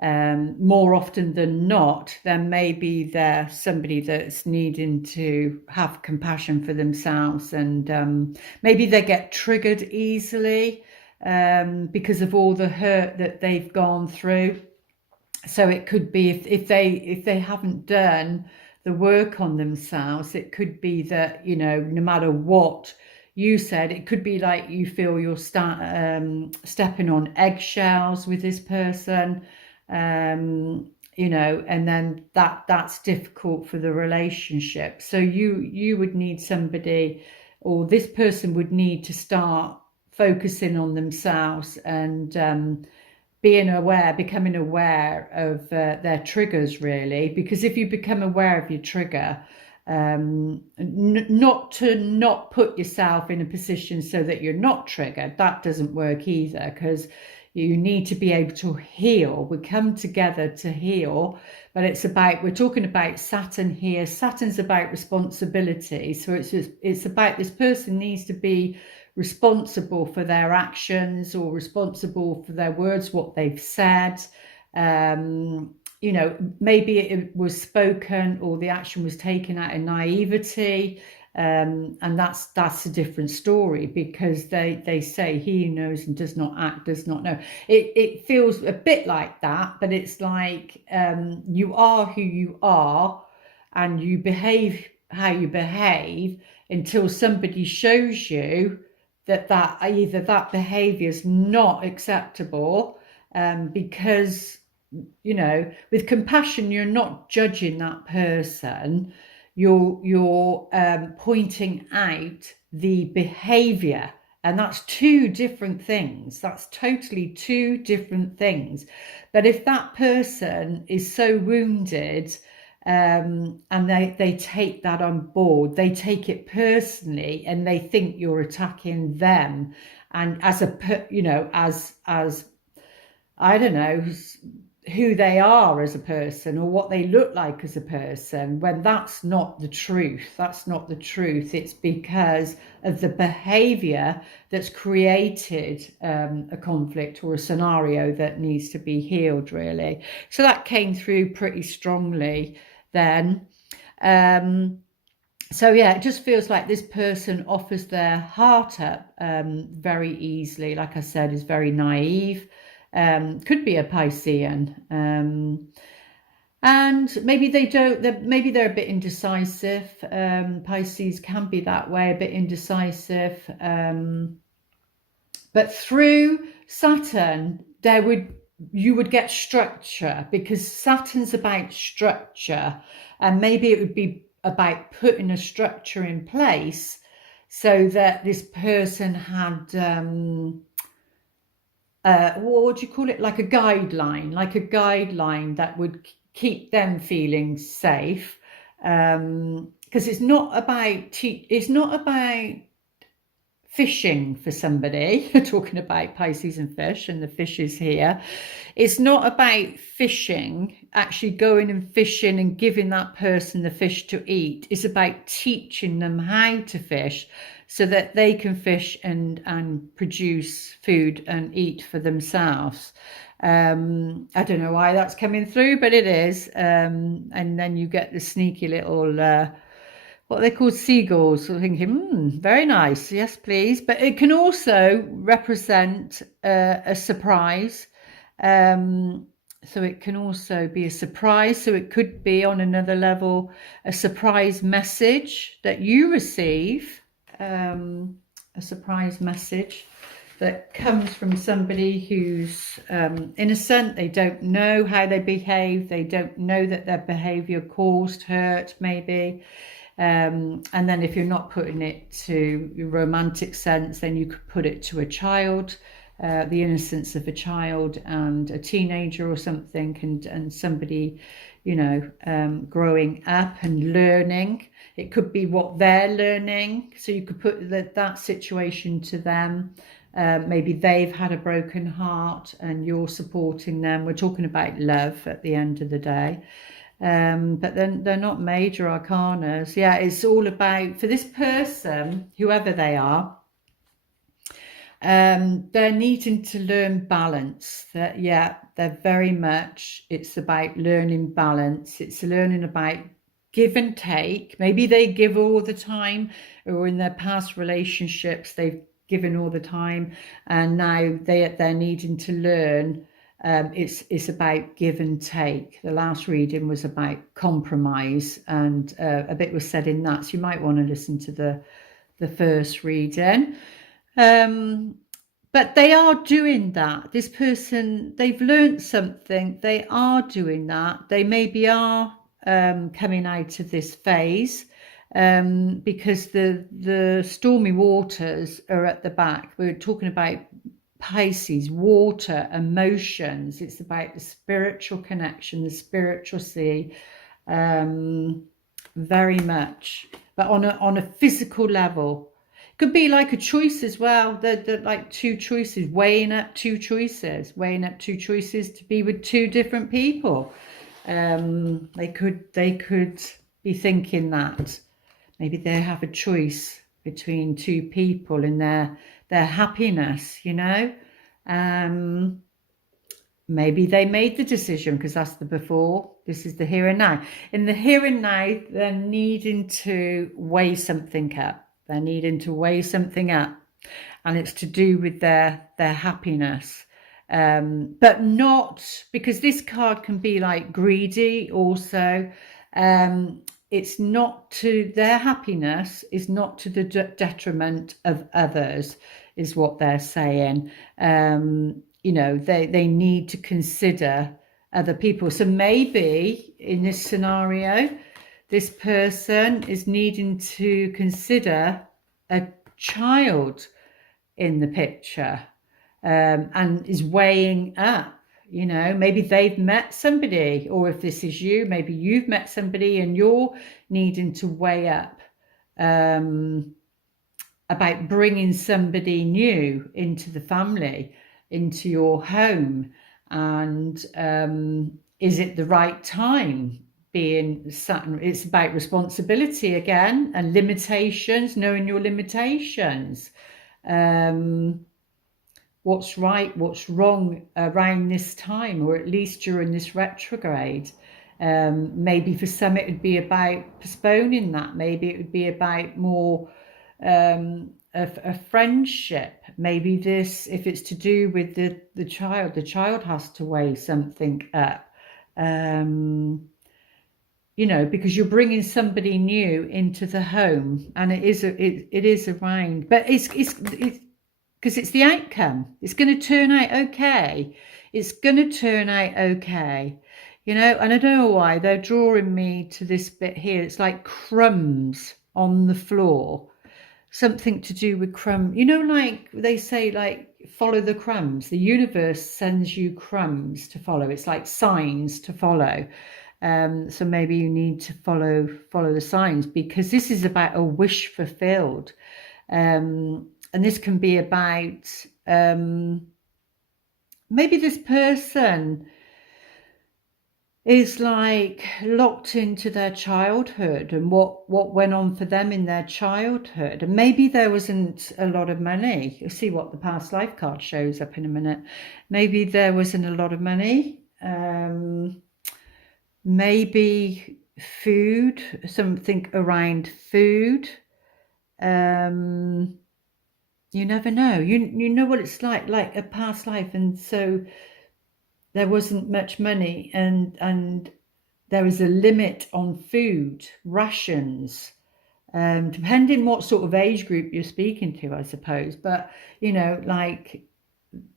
more often than not, then maybe they're somebody that's needing to have compassion for themselves, and maybe they get triggered easily because of all the hurt that they've gone through. So it could be if they haven't done the work on themselves, it could be that, you know, no matter what you said, it could be like you feel you're stepping on eggshells with this person. and then that's difficult for the relationship. So you would need somebody, or this person would need to start focusing on themselves and becoming aware of their triggers, really. Because if you become aware of your trigger, not to not put yourself in a position so that you're not triggered, that doesn't work either, because you need to be able to heal. We come together to heal, but we're talking about Saturn here. Saturn's about responsibility. So it's about, this person needs to be responsible for their actions, or responsible for their words, what they've said. Maybe it was spoken, or the action was taken out of naivety. And that's a different story, because they say, he who knows and does not act does not know. It feels a bit like that, but it's like, you are who you are, and you behave how you behave until somebody shows you that either that behavior is not acceptable, because with compassion, you're not judging that person. You're pointing out the behavior, and that's two different things. That's totally two different things. But if that person is so wounded, and they take that on board, they take it personally, and they think you're attacking them, and as I don't know who they are as a person, or what they look like as a person, when that's not the truth. That's not the truth. It's because of the behavior that's created a conflict or a scenario that needs to be healed, really. So that came through pretty strongly then. So yeah, it just feels like this person offers their heart up very easily. Like I said, is very naive. Could be a Piscean, and maybe maybe they're a bit indecisive. Pisces can be that way, a bit indecisive, but through Saturn you would get structure, because Saturn's about structure, and maybe it would be about putting a structure in place so that this person had what would you call it, like a guideline that would keep them feeling safe, because it's not about fishing for somebody. Talking about Pisces and fish, and the fish is here. It's not about fishing, actually going and fishing and giving that person the fish to eat. It's about teaching them how to fish, so that they can fish and produce food and eat for themselves. I don't know why that's coming through, but it is. And then you get the sneaky little what they call seagulls. So thinking, very nice, yes please. But it can also represent a surprise. So it can also be a surprise. So it could be, on another level, a surprise message that you receive. A surprise message that comes from somebody who's innocent. They don't know how they behave. They don't know that their behavior caused hurt, maybe. And then if you're not putting it to a romantic sense, then you could put it to a child, the innocence of a child and a teenager or something, and somebody, growing up and learning. It could be what they're learning. So you could put that situation to them. Maybe they've had a broken heart and you're supporting them. We're talking about love at the end of the day. But then they're not major arcanas. Yeah, it's all about, for this person, whoever they are, they're needing to learn balance. They're very much, it's about learning balance. It's learning about give and take. Maybe they give all the time, or in their past relationships they've given all the time, and now they're needing to learn. It's about give and take. The last reading was about compromise, and a bit was said in that, so you might want to listen to the first reading. But they are doing that. This person, they've learned something. They are doing that. They maybe are coming out of this phase because the stormy waters are at the back. We're talking about Pisces, water, emotions. It's about the spiritual connection, the spiritual sea, very much. But on a physical level. Could be like a choice as well. They're like two choices, weighing up two choices to be with two different people. They could be thinking that maybe they have a choice between two people in their happiness, you know. Maybe they made the decision because that's the before. This is the here and now. In the here and now, they're needing to weigh something up. They're needing to weigh something up, and it's to do with their happiness, but not because this card can be like greedy also. It's not to their happiness, is not to the detriment of others, is what they're saying. You know, they need to consider other people. So maybe in this scenario, this person is needing to consider a child in the picture, and is weighing up, you know, maybe they've met somebody, or if this is you, maybe you've met somebody and you're needing to weigh up about bringing somebody new into the family, into your home, and is it the right time? Being Saturn, it's about responsibility again and limitations, knowing your limitations. What's right, what's wrong around this time, or at least during this retrograde. Maybe for some it would be about postponing that. Maybe it would be about more a friendship. Maybe this, if it's to do with the child has to weigh something up. You know, because you're bringing somebody new into the home, and it is around, but it's because it's the outcome. It's going to turn out okay. It's going to turn out okay, you know. And I don't know why they're drawing me to this bit here. It's like crumbs on the floor, something to do with crumb. You know, like they say, like follow the crumbs. The universe sends you crumbs to follow. It's like signs to follow. So maybe you need to follow the signs, because this is about a wish fulfilled, and this can be about maybe this person is like locked into their childhood and what went on for them in their childhood, and maybe there wasn't a lot of money. You'll see what the past life card shows up in a minute. Maybe there wasn't a lot of money. Maybe food, something around food. You never know. You know what it's like a past life, and so there wasn't much money, and there is a limit on food, rations, depending what sort of age group you're speaking to, I suppose. But you know, like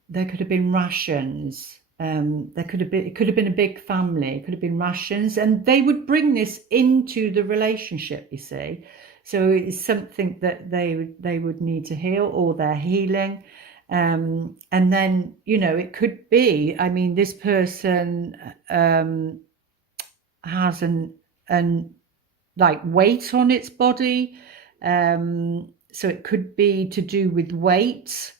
there could have been rations. It could have been a big family. It could have been rations, and they would bring this into the relationship, you see. So it's something that they would need to heal, or they're healing. And then, you know, it could be, I mean, this person has an like weight on its body. So it could be to do with weight.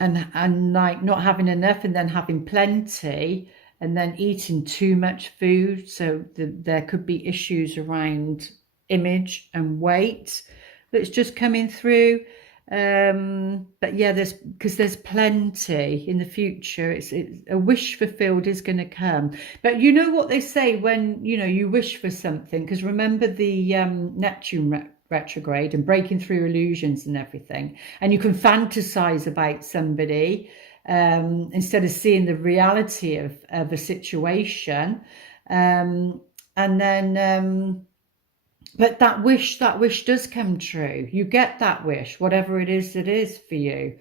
And like not having enough and then having plenty, and then eating too much food. So there could be issues around image and weight that's just coming through. But yeah, there's plenty in the future. It's a wish fulfilled is going to come. But you know what they say when, you know, you wish for something, because remember the Neptune retrograde and breaking through illusions and everything, and you can fantasize about somebody instead of seeing the reality of a situation, and then But that wish does come true. You get that wish, whatever it is for you.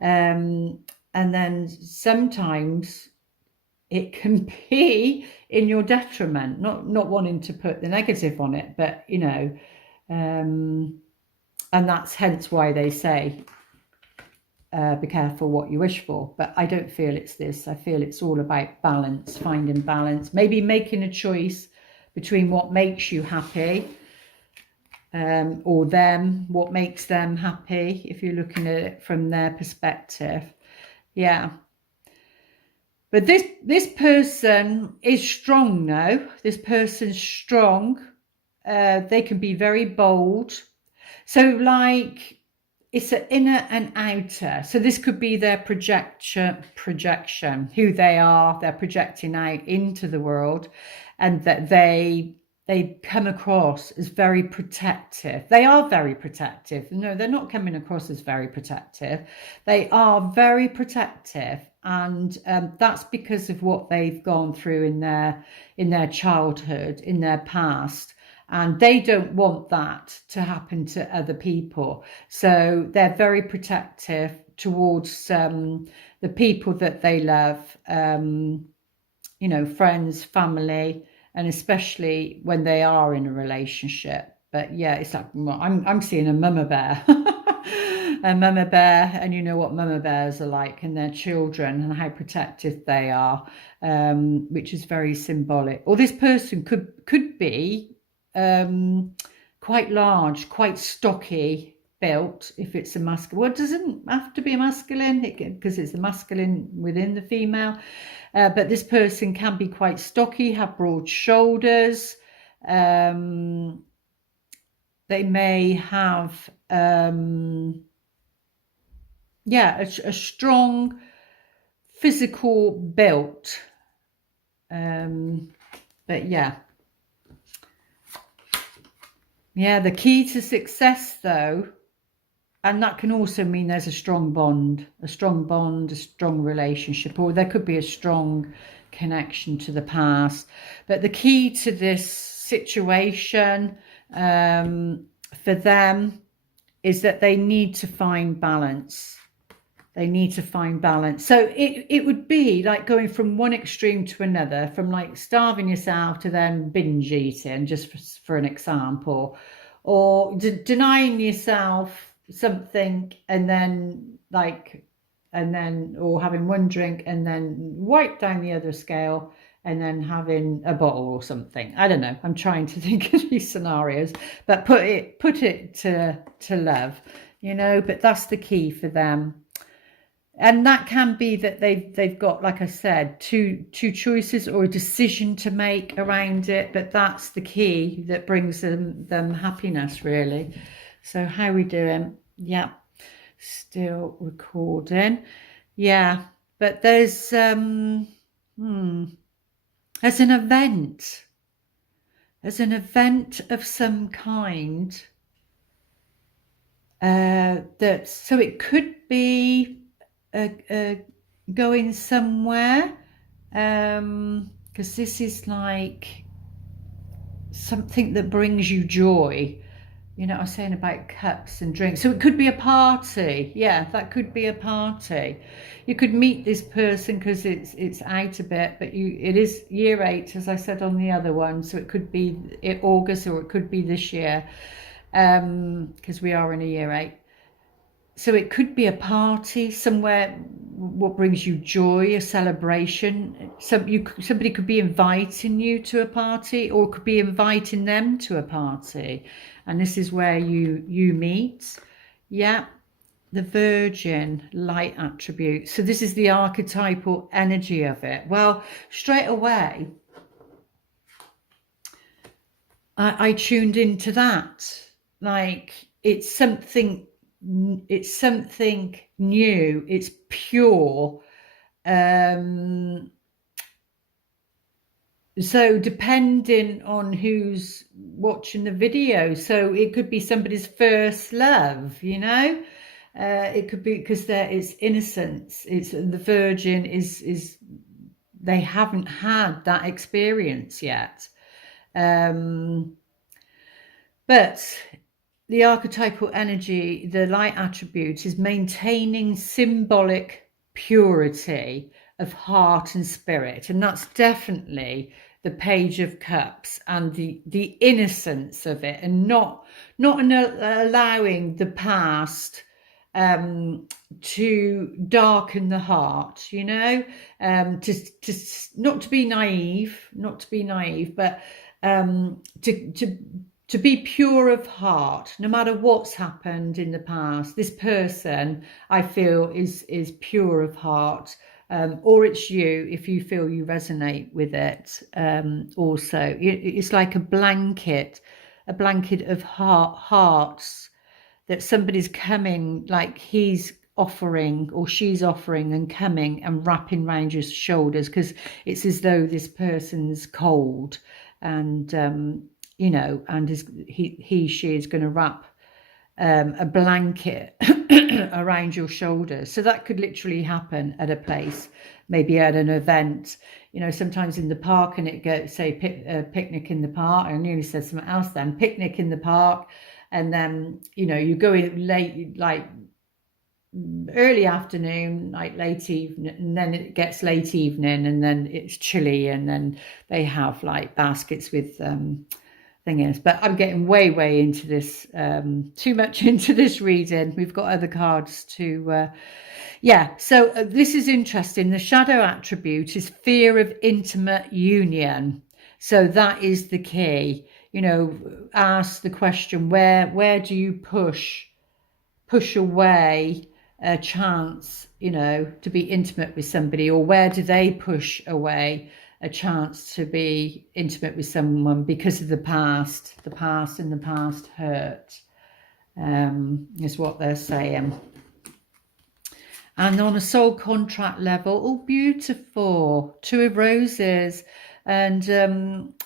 And then sometimes it can be in your detriment, not wanting to put the negative on it, but you know, and that's hence why they say, be careful what you wish for. But I don't feel it's this. I feel it's all about balance, finding balance, maybe making a choice between what makes you happy, or them, what makes them happy, if you're looking at it from their perspective. Yeah. But this person is strong now. This person's strong. They can be very bold. So like, it's an inner and outer. So this could be their projection, who they are. They're projecting out into the world, and that they come across as very protective. They are very protective. No, they're not coming across as very protective. They are very protective, and that's because of what they've gone through in their childhood, in their past. And they don't want that to happen to other people. So they're very protective towards the people that they love, you know, friends, family, and especially when they are in a relationship. But yeah, it's like, I'm seeing a mama bear. A mama bear, and you know what mama bears are like, and their children, and how protective they are, which is very symbolic. Or this person could be quite large, quite stocky built, if it's a masculine. Well, it doesn't have to be a masculine, because it's a masculine within the female, but this person can be quite stocky, have broad shoulders. They may have a strong physical build, but yeah, the key to success though, and that can also mean there's a strong bond, a strong relationship, or there could be a strong connection to the past. But the key to this situation for them is that they need to find balance. They need to find balance. So it would be like going from one extreme to another, from like starving yourself to then binge eating, just for an example, or denying yourself something and then or having one drink and then wipe down the other scale and then having a bottle or something. I don't know. I'm trying to think of these scenarios, but put it to love, you know. But that's the key for them. And that can be that they've got, like I said, two choices or a decision to make around it. But that's the key that brings them happiness, really. So how are we doing? Yeah, still recording. Yeah, but there's an event. There's an event of some kind. So it could be going somewhere, because this is like something that brings you joy. You know, I was saying about cups and drinks. So it could be a party. Yeah, that could be a party. You could meet this person because it's out a bit, but it is year 8, as I said on the other one. So it could be August, or it could be this year, because we are in a year 8. So it could be a party somewhere, what brings you joy, a celebration. Somebody could be inviting you to a party, or could be inviting them to a party. And this is where you meet. Yeah, the Virgin light attribute. So this is the archetypal energy of it. Well, straight away, I tuned into that. Like, it's something new, it's pure. So depending on who's watching the video, so it could be somebody's first love, you know. It could be because it's innocence. It's the Virgin is they haven't had that experience yet. But the archetypal energy, the light attribute, is maintaining symbolic purity of heart and spirit. And that's definitely the Page of Cups, and the innocence of it, and not allowing the past to darken the heart, you know, to not to be naive, but to be pure of heart, no matter what's happened in the past. This person, I feel, is pure of heart, or it's you if you feel you resonate with it. Also, it's like a blanket of hearts that somebody's coming, like he's offering or she's offering and coming and wrapping around your shoulders, because it's as though this person's cold, and you know, and she is going to wrap a blanket around your shoulders. So that could literally happen at a place, maybe at an event, you know, sometimes in the park, and it goes, say, picnic in the park. I nearly said something else then, picnic in the park. And then, you know, you go in late, like early afternoon, like late evening, and then it gets late evening, and then it's chilly, and then they have like baskets with thingies. But I'm getting way into this, too much into this reading. We've got other cards to yeah, so this is interesting. The shadow attribute is fear of intimate union. So that is the key. You know, ask the question, where do you push away a chance, you know, to be intimate with somebody, or where do they push away a chance to be intimate with someone because of the past and the past hurt, is what they're saying. And on a soul contract level, oh, beautiful, 2 of roses. And,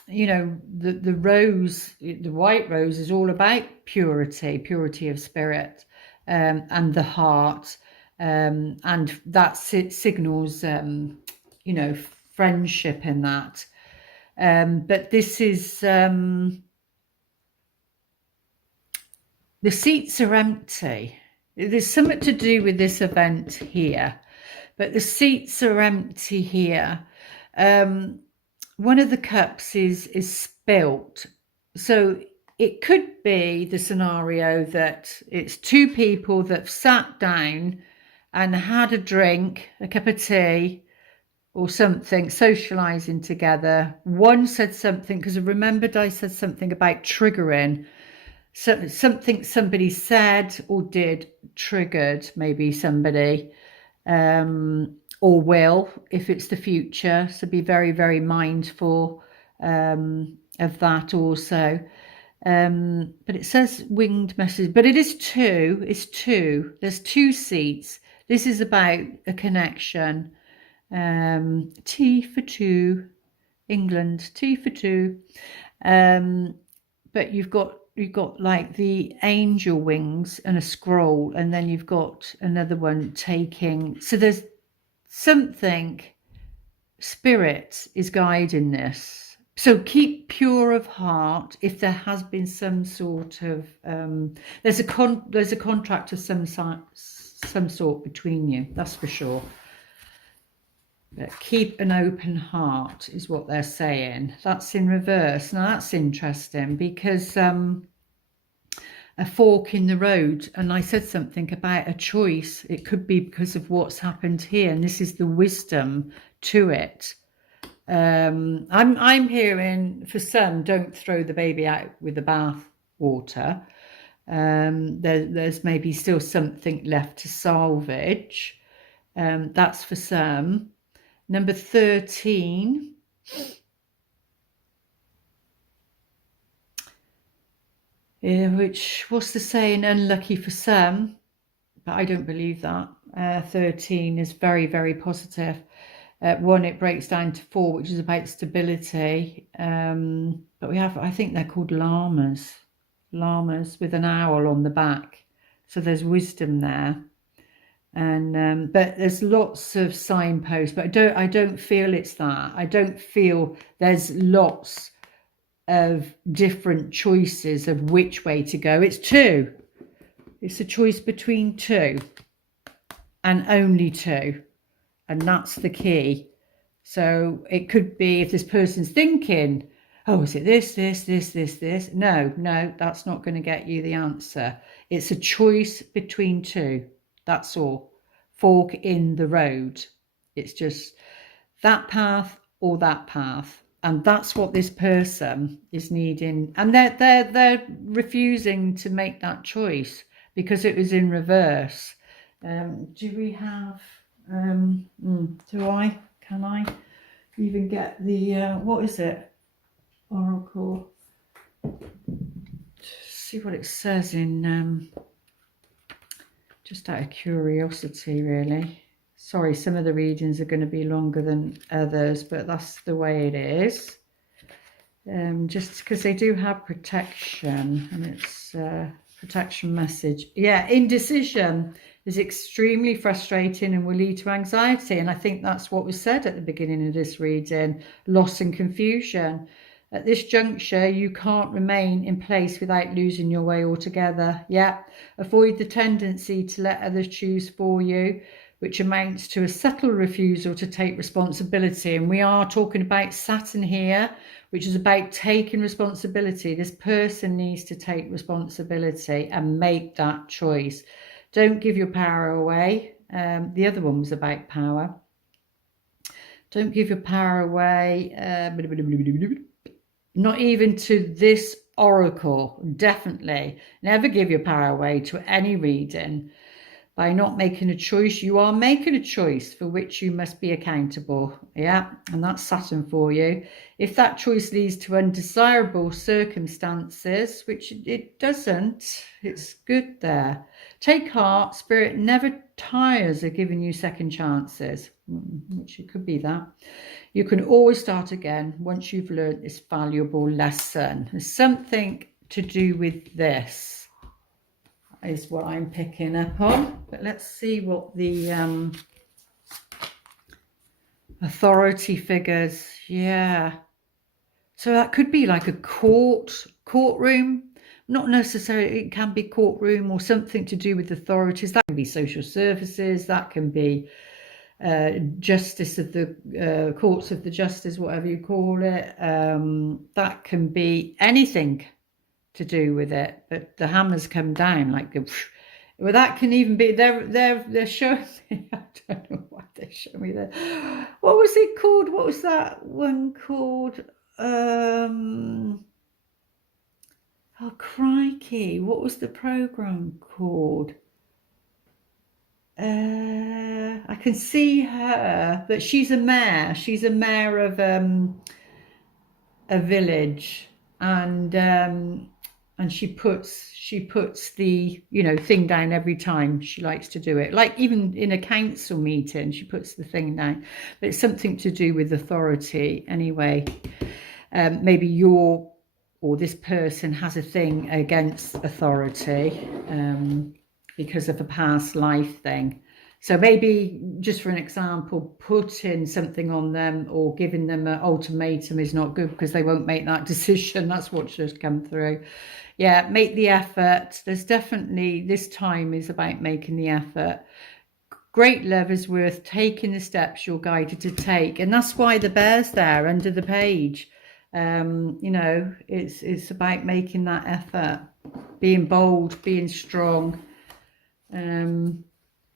you know, the rose, the white rose, is all about purity of spirit, and the heart. And that signals, you know, friendship in that. But this is, the seats are empty. There's something to do with this event here, but the seats are empty here. One of the cups is spilt. So it could be the scenario that it's 2 people that have sat down and had a drink, a cup of tea or something, socializing together. One said something, because I remembered I said something about triggering. So something somebody said or did triggered maybe somebody, or will, if it's the future. So be very mindful of that also. But it says winged message, but it is 2. It's 2. There's 2 seats. This is about a connection. Tea for 2, England, tea for 2. But you've got like the angel wings and a scroll, and then you've got another one taking. So there's something, spirit is guiding this. So keep pure of heart. If there has been some sort of there's a contract of some sort between you, that's for sure. But keep an open heart is what they're saying. That's in reverse. Now that's interesting, because a fork in the road, and I said something about a choice. It could be because of what's happened here, and this is the wisdom to it. I'm hearing, for some, don't throw the baby out with the bath water. There's maybe still something left to salvage. That's for some. Number 13. Which, what's the saying? Unlucky for some, but I don't believe that. 13 is very positive. 1, it breaks down to 4, which is about stability. But we have, I think they're called llamas with an owl on the back. So there's wisdom there. And but there's lots of signposts, but I don't feel it's that. I don't feel there's lots of different choices of which way to go. It's two. It's a choice between two, and only two. And that's the key. So it could be, if this person's thinking, oh, is it this? No, that's not going to get you the answer. It's a choice between two. That's all. Fork in the road. It's just that path or that path. And that's what this person is needing. And they're refusing to make that choice because it was in reverse. Do we have, can I even get the, what is it? Oracle. See what it says in, just out of curiosity, really. Sorry, some of the readings are going to be longer than others, but that's the way it is. Just because they do have protection, and it's protection message. Yeah, indecision is extremely frustrating and will lead to anxiety. And I think that's what was said at the beginning of this reading, loss and confusion. At this juncture, you can't remain in place without losing your way altogether. Yeah, avoid the tendency to let others choose for you, which amounts to a subtle refusal to take responsibility. And we are talking about Saturn here, which is about taking responsibility. This person needs to take responsibility and make that choice. Don't give your power away. The other one was about power. Don't give your power away. Not even to this oracle. Definitely. Never give your power away to any reading. By not making a choice, you are making a choice for which you must be accountable. Yeah, and that's Saturn for you. If that choice leads to undesirable circumstances, which it doesn't, it's good there. Take heart. Spirit never tires of giving you second chances, which it could be that. You can always start again once you've learned this valuable lesson. There's something to do with this. Is what I'm picking up on, but let's see what the authority figures. Yeah, so that could be like a courtroom, not necessarily. It can be courtroom or something to do with authorities. That can be social services, that can be justice of the courts of the justice, whatever you call it. That can be anything to do with it, but the hammers come down like the, well, that can even be, they're showing me, I don't know why they show me that. What was it called? What was that one called? Oh crikey, what was the program called? I can see her, but she's a mayor of a village, and she puts the, you know, thing down every time. She likes to do it, like even in a council meeting she puts the thing down, but it's something to do with authority anyway. Maybe you're, or this person has a thing against authority because of a past life thing. So maybe, just for an example, putting something on them or giving them an ultimatum is not good because they won't make that decision. That's what's just come through. Yeah, make the effort. There's definitely, this time is about making the effort. Great love is worth taking the steps you're guided to take. And that's why the bear's there under the page. You know, it's about making that effort, being bold, being strong.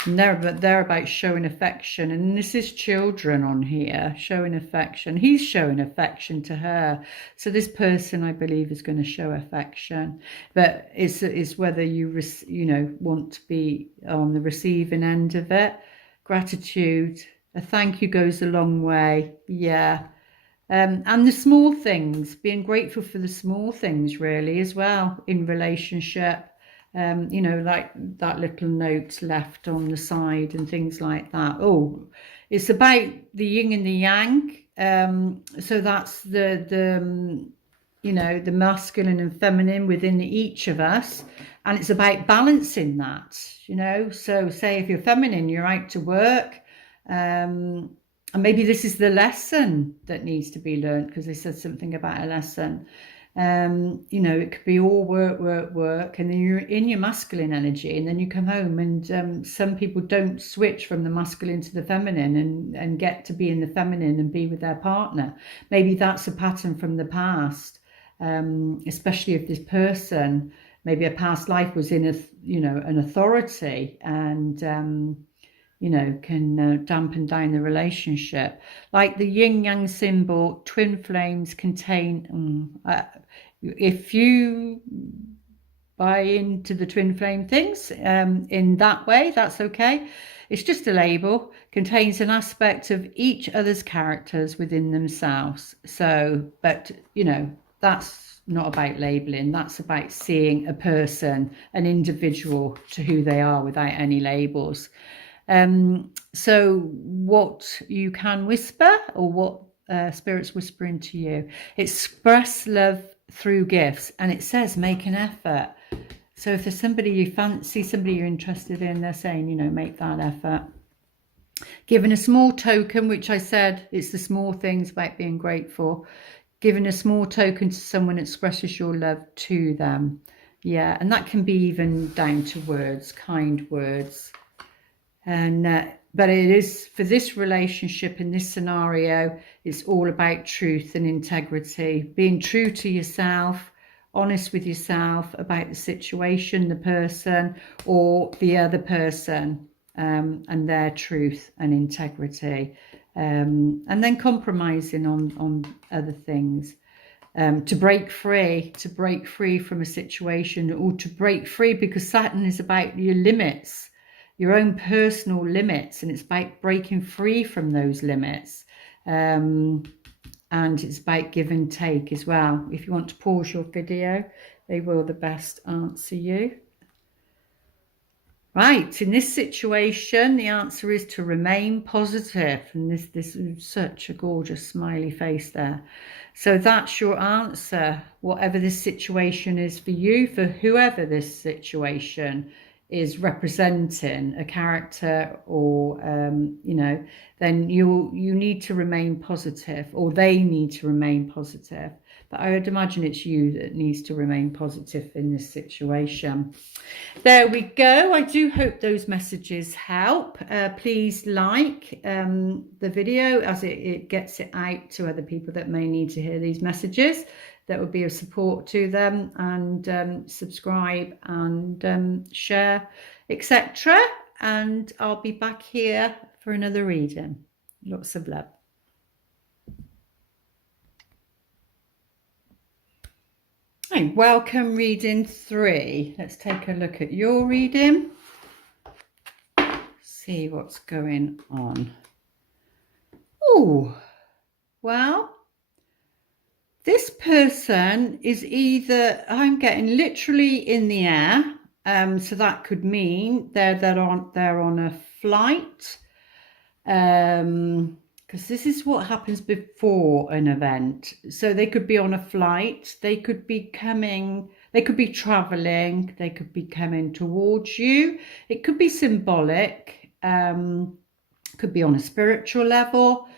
They're about showing affection, and this is children on here, showing affection. He's showing affection to her, so this person, I believe, is going to show affection, but it's whether you know, want to be on the receiving end of it. Gratitude, a thank you goes a long way. Yeah. And the small things, being grateful for the small things really as well in relationship. You know, like that little note left on the side and things like that. Oh, it's about the yin and the yang. So that's the you know, the masculine and feminine within each of us, and it's about balancing that, you know. So say if you're feminine, you're out to work, and maybe this is the lesson that needs to be learned, because they said something about a lesson. You know, it could be all work, and then you're in your masculine energy, and then you come home, and some people don't switch from the masculine to the feminine and get to be in the feminine and be with their partner. Maybe that's a pattern from the past, especially if this person, maybe a past life was in an authority, and you know, can dampen down the relationship. Like the yin yang symbol, twin flames contain, if you buy into the twin flame things in that way, that's okay. It's just a label, contains an aspect of each other's characters within themselves. So, but you know, that's not about labeling, that's about seeing a person, an individual, to who they are without any labels. So what you can whisper, or what Spirit's whispering to you, express love through gifts, and it says make an effort. So if there's somebody you fancy, somebody you're interested in, they're saying, you know, make that effort. Giving a small token, which I said, it's the small things about being grateful. Giving a small token to someone expresses your love to them. Yeah, and that can be even down to words, kind words. And but it is, for this relationship, in this scenario, it's all about truth and integrity, being true to yourself, honest with yourself about the situation, the person, or the other person, and their truth and integrity, and then compromising on other things. To break free from a situation, or to break free, because Saturn is about your limits, your own personal limits, and it's about breaking free from those limits, and it's about give and take as well. If you want to pause your video, they will the best answer you. Right, in this situation, the answer is to remain positive, and this is such a gorgeous smiley face there. So that's your answer, whatever this situation is for you, for whoever this situation is representing, a character, or you know, then you need to remain positive, or they need to remain positive. But I would imagine it's you that needs to remain positive in this situation. There we go. I do hope those messages help. Please like the video, as it gets it out to other people that may need to hear these messages. That would be of support to them, and subscribe and share, etc. And I'll be back here for another reading. Lots of love. Hi, welcome reading 3. Let's take a look at your reading. See what's going on. Oh, well, this person is either, I'm getting literally in the air, so that could mean they're on a flight, because this is what happens before an event. So they could be on a flight, they could be traveling, they could be coming towards you. It could be symbolic, could be on a spiritual level.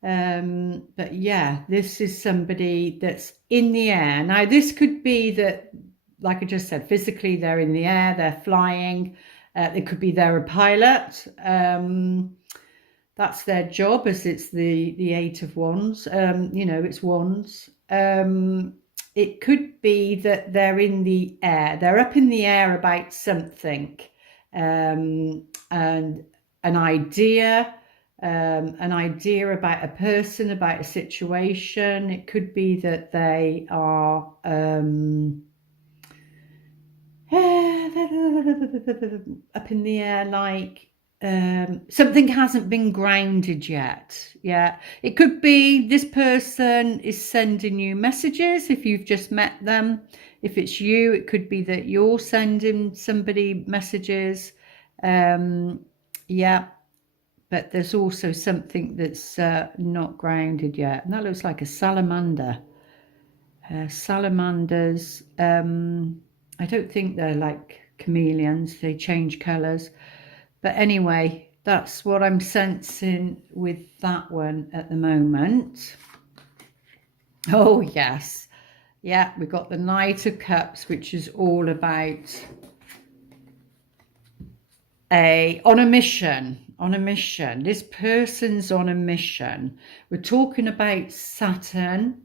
But yeah, this is somebody that's in the air. Now, this could be that, like I just said, physically they're in the air, they're flying. It could be they're a pilot. That's their job, as it's the 8 of Wands. You know, it's Wands. It could be that they're in the air. They're up in the air about something, and an idea about a person, about a situation. It could be that they are up in the air, like something hasn't been grounded yet. Yeah, it could be this person is sending you messages if you've just met them. If it's you, it could be that you're sending somebody messages. Yeah, but there's also something that's not grounded yet, and that looks like a salamander. Salamanders, I don't think they're like chameleons, they change colors. But anyway, that's what I'm sensing with that one at the moment. Oh yes, Yeah, we've got the Knight of Cups, which is all about on a mission. This person's on a mission. We're talking about Saturn,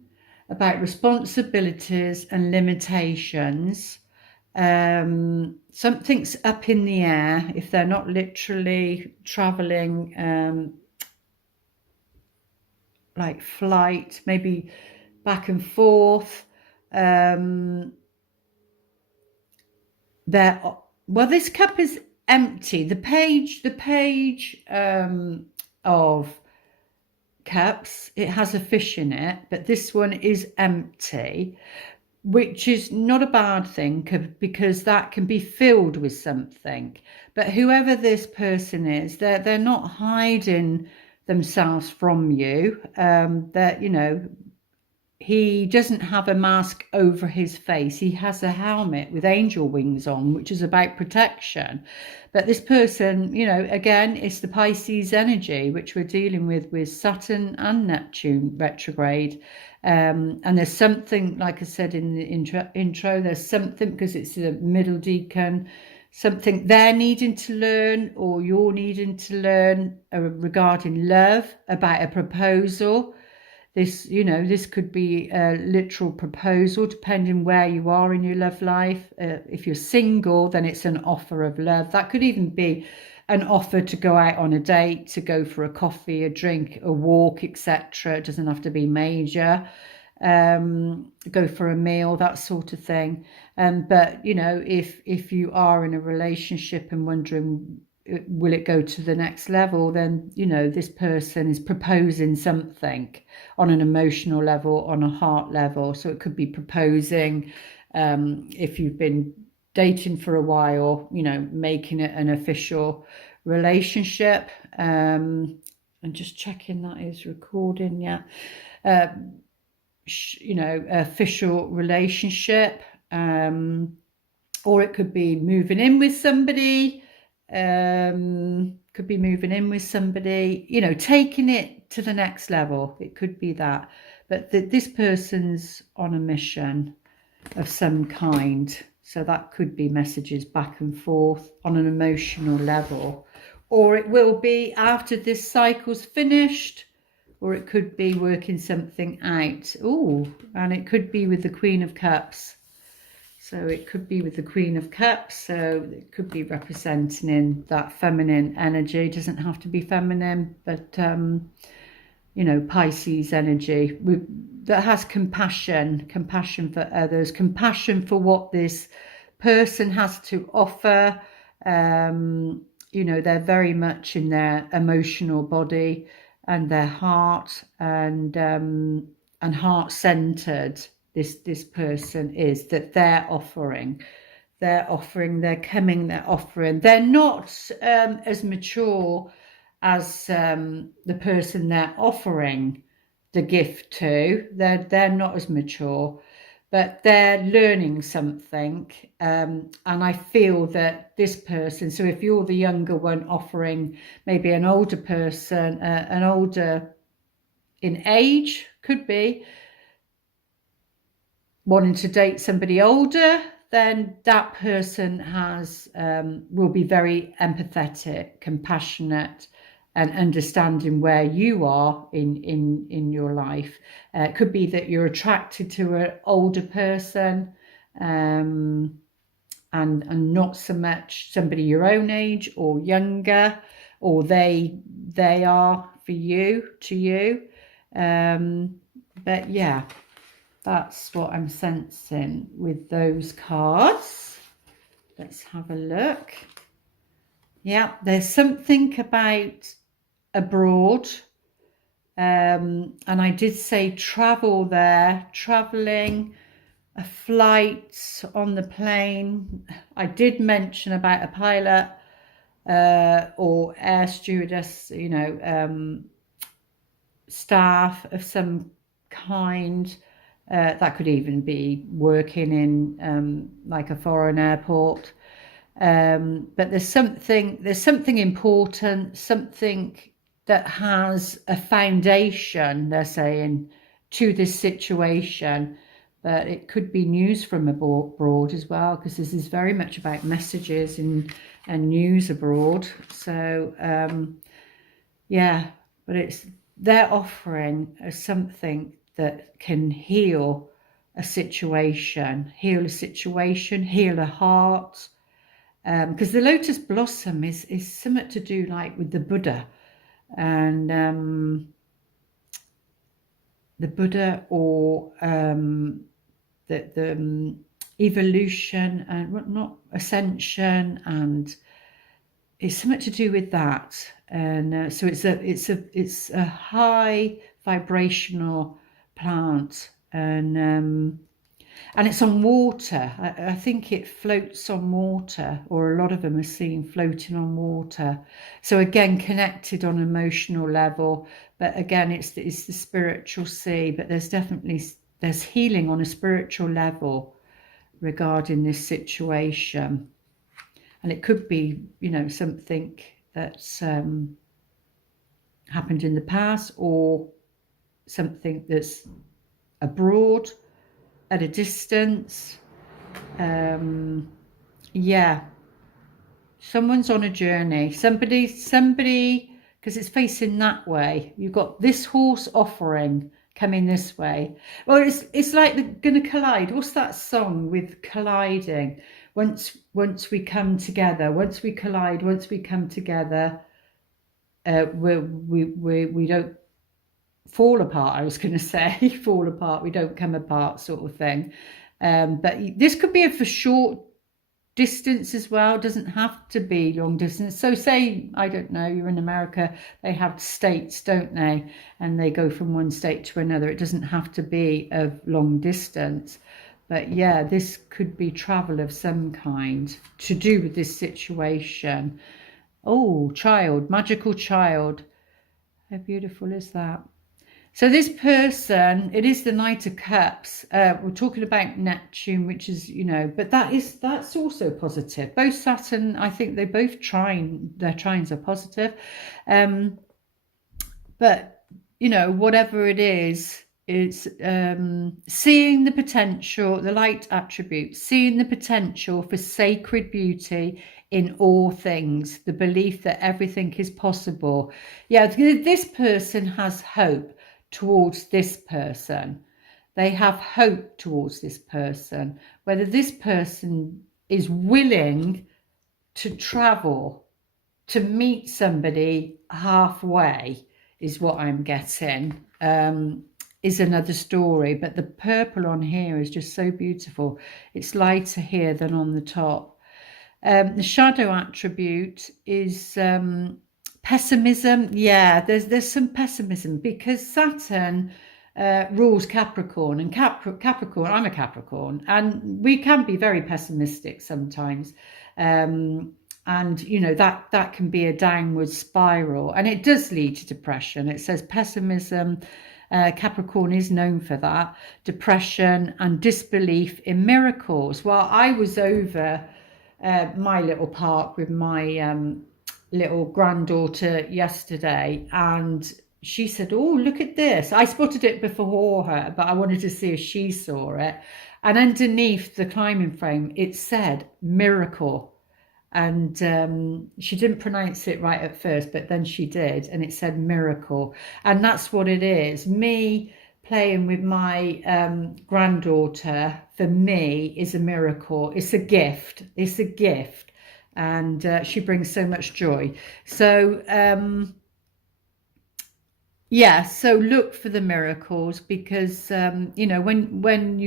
about responsibilities and limitations. Something's up in the air if they're not literally traveling, like flight, maybe back and forth. Well, this cup is empty. The page of cups, it has a fish in it, but this one is empty, which is not a bad thing, because that can be filled with something. But whoever this person is, they're not hiding themselves from you. That, you know, he doesn't have a mask over his face. He has a helmet with angel wings on, which is about protection. But this person, you know, again, it's the Pisces energy, which we're dealing with Saturn and Neptune retrograde. And there's something, like I said in the intro, there's something, because it's the middle decan, something they're needing to learn, or you're needing to learn regarding love, about a proposal. This, you know, this could be a literal proposal, depending where you are in your love life. If you're single, then it's an offer of love. That could even be an offer to go out on a date, to go for a coffee, a drink, a walk, etc. It doesn't have to be major. Go for a meal, that sort of thing. But, you know, if you are in a relationship and wondering, will it go to the next level, then, you know, this person is proposing something on an emotional level, on a heart level. So it could be proposing, if you've been dating for a while, you know, making it an official relationship. And just checking that is recording. Yeah. You know, official relationship, or it could be moving in with somebody. Could be moving in with somebody, you know, taking it to the next level. It could be that. But this person's on a mission of some kind. So that could be messages back and forth on an emotional level. Or it will be after this cycle's finished, or it could be working something out. Oh, and it could be with the Queen of Cups. So it could be with the Queen of Cups. So it could be representing in that feminine energy. It doesn't have to be feminine, but, you know, Pisces energy that has compassion for others, compassion for what this person has to offer. You know, they're very much in their emotional body and their heart, and heart-centered. This person is, that they're offering, they're offering. They're not as mature as the person they're offering the gift to. They're not as mature, but they're learning something. And I feel that this person, so if you're the younger one offering maybe an older person, an older in age, could be wanting to date somebody older, then that person will be very empathetic, compassionate, and understanding where you are in your life. It could be that you're attracted to an older person, and not so much somebody your own age or younger, or they are for you, to you. But yeah, that's what I'm sensing with those cards. Let's have a look. Yeah, there's something about abroad. And I did say travel there, traveling, a flight on the plane. I did mention about a pilot or air stewardess, you know, staff of some kind. That could even be working in like a foreign airport. But there's something important, something that has a foundation, they're saying, to this situation. but it could be news from abroad as well, because this is very much about messages and news abroad. So yeah, but they're offering something that can heal a situation, heal a heart. Because the lotus blossom is something to do like with the Buddha, and the Buddha, or the evolution and not ascension, and it's something to do with that. And so it's a high vibrational plant, and it's on water. I think it floats on water, or a lot of them are seen floating on water. So again, connected on an emotional level, but again, it's the spiritual sea. But there's healing on a spiritual level regarding this situation, and it could be, you know, something that's happened in the past, or something that's abroad, at a distance. Yeah, someone's on a journey. Somebody, because it's facing that way. You've got this horse offering coming this way. Well, it's like they're going to collide. What's that song with colliding? Once we come together, once we collide, once we come together, we don't fall apart. I was going to say fall apart. We don't come apart, sort of thing. But this could be for short distance as well. Doesn't have to be long distance. So say, I don't know, you're in America, they have states, don't they? And they go from one state to another. It doesn't have to be of long distance. But yeah, this could be travel of some kind to do with this situation. Oh, child, magical child. How beautiful is that? So this person, it is the Knight of Cups. We're talking about Neptune, which is, you know, but that's also positive. Both Saturn, I think they both their trines are positive. But, you know, whatever it is, it's seeing the potential, the light attribute, seeing the potential for sacred beauty in all things, the belief that everything is possible. Yeah, this person has hope towards this person. They have hope towards this person. Whether this person is willing to travel to meet somebody halfway is what I'm getting, is another story. But the purple on here is just so beautiful. It's lighter here than on the top. The shadow attribute is pessimism. Yeah, there's some pessimism, because Saturn rules Capricorn, and Capricorn, I'm a Capricorn, and we can be very pessimistic sometimes, and you know that can be a downward spiral, and it does lead to depression. It says pessimism. Capricorn is known for that, depression and disbelief in miracles. Well, I was over my little park with my little granddaughter yesterday, and she said, oh, look at this. I spotted it before her, but I wanted to see if she saw it. And underneath the climbing frame, it said miracle. And she didn't pronounce it right at first, but then she did, and it said miracle. And that's what it is. Me playing with my granddaughter, for me, is a miracle. It's a gift. It's a gift. And she brings so much joy. So yeah, so look for the miracles, because you know, when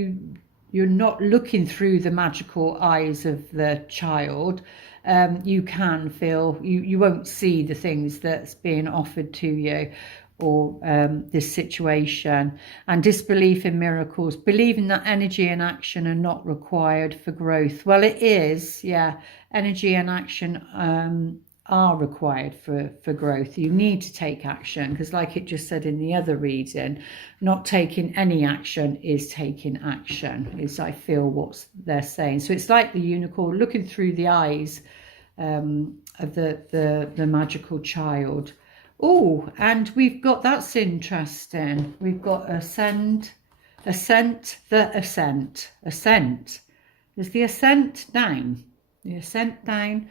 you're not looking through the magical eyes of the child, you can feel, you won't see the things that's being offered to you, or this situation. And disbelief in miracles, believing that energy and action are not required for growth. Well, it is, yeah, energy and action are required for growth. You need to take action, because like it just said in the other reading, not taking any action is taking action, is I feel what they're saying. So it's like the unicorn looking through the eyes of the magical child. Oh, and we've got, that's interesting, we've got ascend Ascent, the ascent. Ascent. Is the ascent down? The ascent down,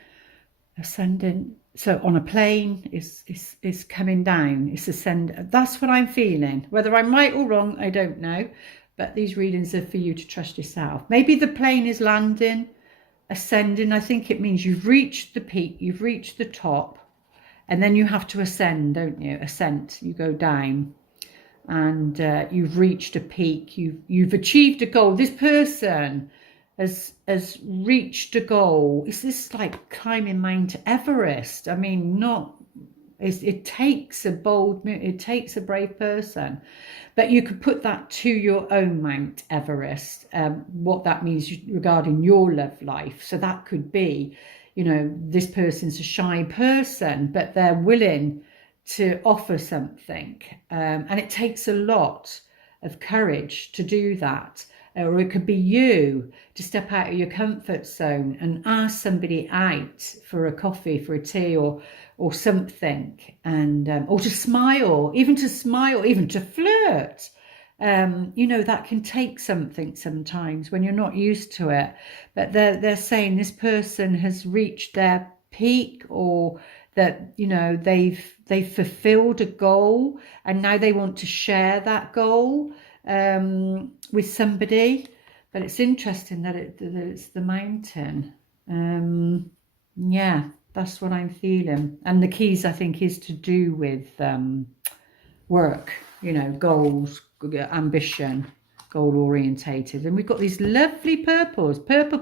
ascending. So on a plane is coming down. It's ascend. That's what I'm feeling. Whether I'm right or wrong, I don't know. But these readings are for you to trust yourself. Maybe the plane is landing, ascending. I think it means you've reached the peak, you've reached the top, and then you have to ascend, don't you? Ascent. You go down. And you've reached a peak, you've achieved a goal. This person has reached a goal. Is this like climbing Mount Everest? I mean, it takes a bold move, it takes a brave person, but you could put that to your own Mount Everest, what that means regarding your love life. So that could be, you know, this person's a shy person, but they're willing to offer something, and it takes a lot of courage to do that. Or it could be you to step out of your comfort zone and ask somebody out for a coffee, for a tea, or something, and or to smile, even to flirt. You know, that can take something sometimes when you're not used to it. But they're saying this person has reached their peak, or that, you know, they've fulfilled a goal, and now they want to share that goal with somebody. But it's interesting that it's the mountain. Yeah, that's what I'm feeling. And the keys, I think, is to do with work, you know, goals, ambition, goal orientated. And we've got these lovely purples, purple,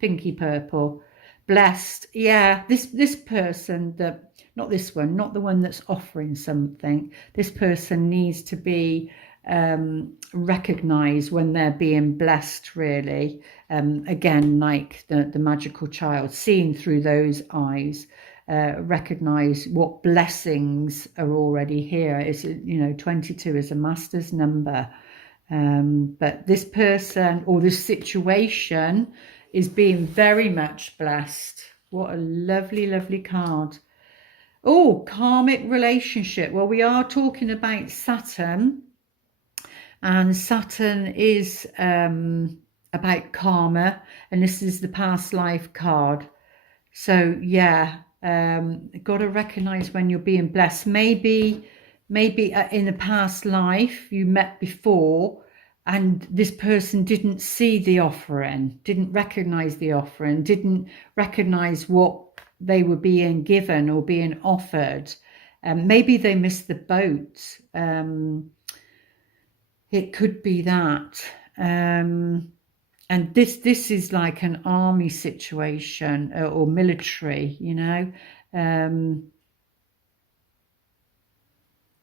pinky purple. Blessed. Yeah, this person, that, not this one, not the one that's offering something. This person needs to be recognized when they're being blessed, really. Again, like the magical child, seeing through those eyes, recognize what blessings are already here. It's, you know, 22 is a master's number. But this person or this situation is being very much blessed. What a lovely, lovely card. Oh, karmic relationship. Well, we are talking about Saturn, and Saturn is about karma, and this is the past life card. So yeah, got to recognize when you're being blessed. Maybe in a past life you met before, and this person didn't see the offering, didn't recognize the offering, didn't recognize what they were being given or being offered. Maybe they missed the boat. It could be that. And this is like an army situation, or military, you know.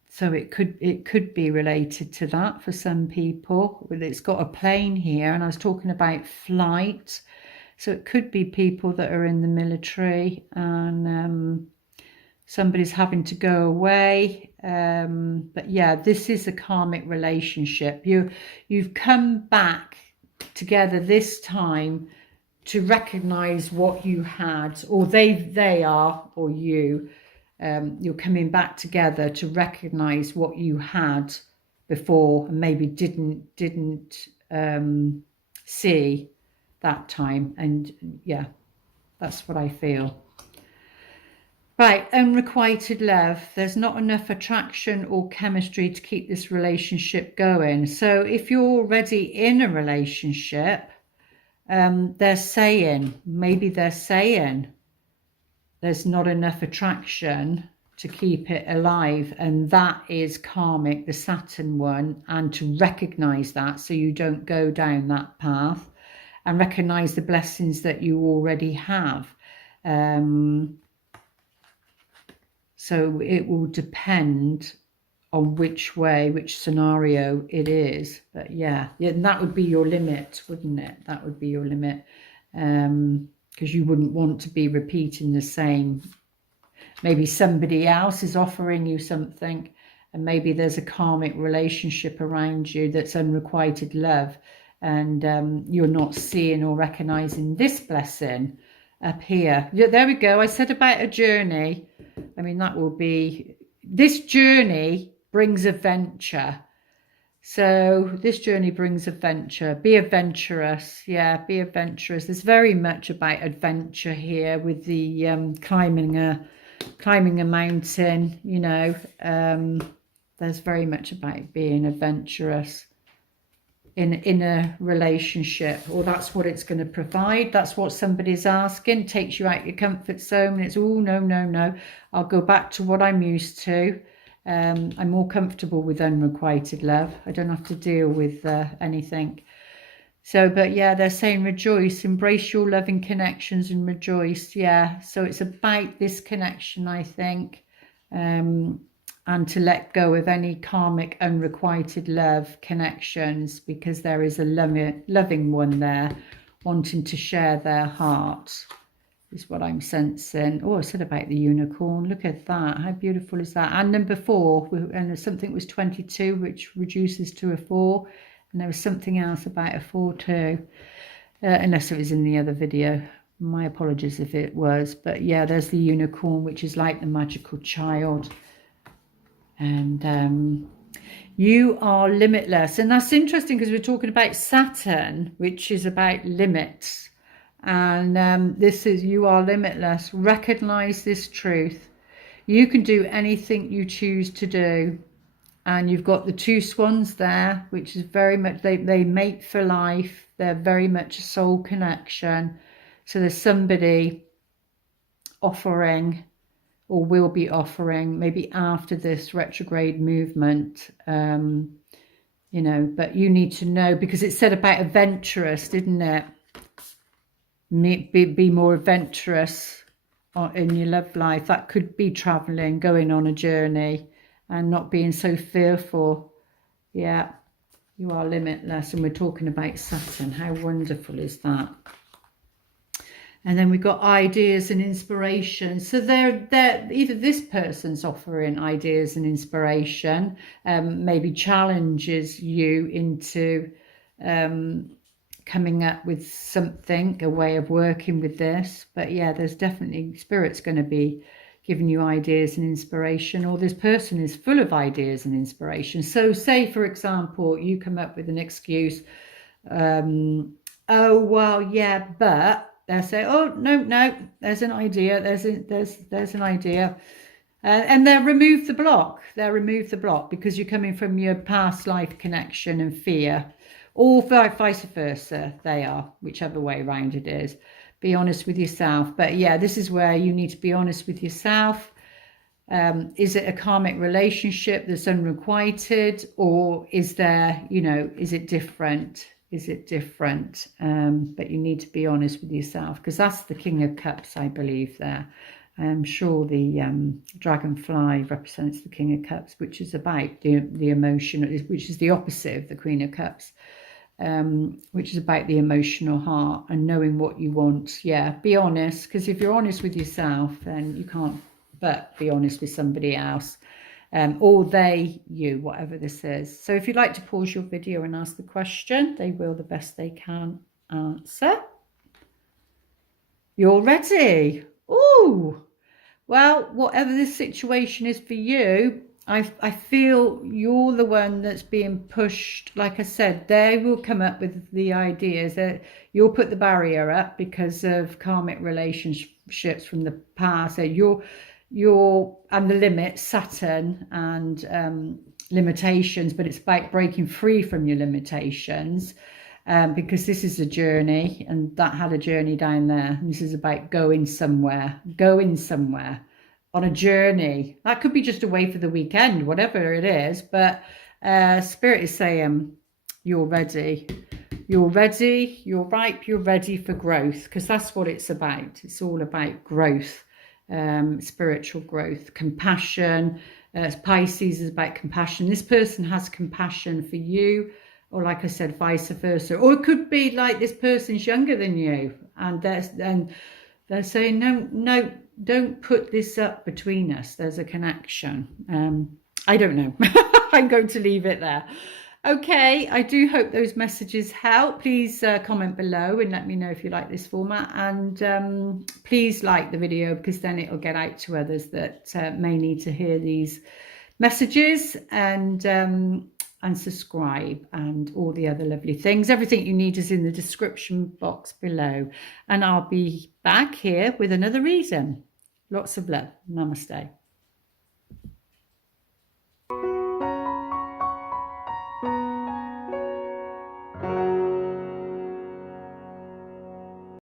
So it could be related to that for some people. It's got a plane here, and I was talking about flight. So it could be people that are in the military, and somebody's having to go away. But yeah, this is a karmic relationship. You've come back together this time to recognize what you had, or they are, or you. You're coming back together to recognize what you had before, and maybe didn't see that time. And yeah, that's what I feel. Right, unrequited love. There's not enough attraction or chemistry to keep this relationship going. So if you're already in a relationship, they're saying there's not enough attraction to keep it alive, and that is karmic, the Saturn one, and to recognize that so you don't go down that path, and recognize the blessings that you already have. So it will depend on which scenario it is. But yeah, and that would be your limit, wouldn't it? That would be your limit. Because you wouldn't want to be repeating the same. Maybe somebody else is offering you something, and maybe there's a karmic relationship around you that's unrequited love, and you're not seeing or recognizing this blessing up here. Yeah, there we go. I said about a journey. I mean, that will be, this journey brings adventure. So this journey brings adventure. Be adventurous. Yeah, be adventurous. There's very much about adventure here with the climbing a mountain, you know. There's very much about being adventurous in a relationship, or that's what it's going to provide. That's what somebody's asking. Takes you out your comfort zone, and it's, oh, no, no, no. I'll go back to what I'm used to. I'm more comfortable with unrequited love. I don't have to deal with anything. So, but yeah, they're saying rejoice, embrace your loving connections and rejoice. Yeah, so it's about this connection, I think, and to let go of any karmic unrequited love connections, because there is a loving one there wanting to share their heart. Is what I'm sensing. Oh, I said about the unicorn. Look at that. How beautiful is that? And number 4, and something was 22, which reduces to a 4. And there was something else about a 4 too. Unless it was in the other video. My apologies if it was. But yeah, there's the unicorn, which is like the magical child. And you are limitless. And that's interesting because we're talking about Saturn, which is about limits. And this is, you are limitless. Recognize this truth. You can do anything you choose to do. And you've got the 2 swans there, which is very much, they mate for life. They're very much a soul connection. So there's somebody offering, or will be offering, maybe after this retrograde movement, you know, but you need to know, because it said about adventurous, didn't it? Be more adventurous in your love life. That could be traveling, going on a journey, and not being so fearful. Yeah, you are limitless. And we're talking about Saturn. How wonderful is that? And then we've got ideas and inspiration. So they're either this person's offering ideas and inspiration, maybe challenges you into coming up with something, a way of working with this. But yeah, there's definitely, Spirit's going to be giving you ideas and inspiration, or this person is full of ideas and inspiration. So say, for example, you come up with an excuse, oh, well, yeah, but they'll say, oh, no, there's an idea, there's an idea. And they'll remove the block. They'll remove the block because you're coming from your past life connection and fear. Or vice versa, they are, whichever way around it is. Be honest with yourself. But yeah, this is where you need to be honest with yourself. Is it a karmic relationship that's unrequited? Or is there, you know, is it different? Is it different? But you need to be honest with yourself, because that's the King of Cups, I believe, there. I'm sure the dragonfly represents the King of Cups, which is about the emotion, which is the opposite of the Queen of Cups. Which is about the emotional heart and knowing what you want. Yeah, be honest, because if you're honest with yourself, then you can't but be honest with somebody else, or they, you, whatever this is. So if you'd like to pause your video and ask the question, they will the best they can answer. You're ready. Ooh, well, whatever this situation is for you, I feel you're the one that's being pushed. Like I said, they will come up with the ideas that you'll put the barrier up because of karmic relationships from the past. So you're and the limit, Saturn, and limitations, but it's about breaking free from your limitations, because this is a journey, and that had a journey down there. And this is about going somewhere on a journey. That could be just away for the weekend, whatever it is. But Spirit is saying you're ready. You're ready. You're ripe. You're ready for growth, because that's what it's about. It's all about growth, spiritual growth, compassion. Pisces is about compassion. This person has compassion for you, or like I said, vice versa. Or it could be like this person's younger than you, and they're saying, no, don't put this up between us. There's a connection. I don't know. I'm going to leave it there. Okay, I do hope those messages help. Please comment below and let me know if you like this format. And please like the video, because then it'll get out to others that may need to hear these messages. And and subscribe and all the other lovely things. Everything you need is in the description box below. And I'll be back here with another reason. Lots of love. Namaste.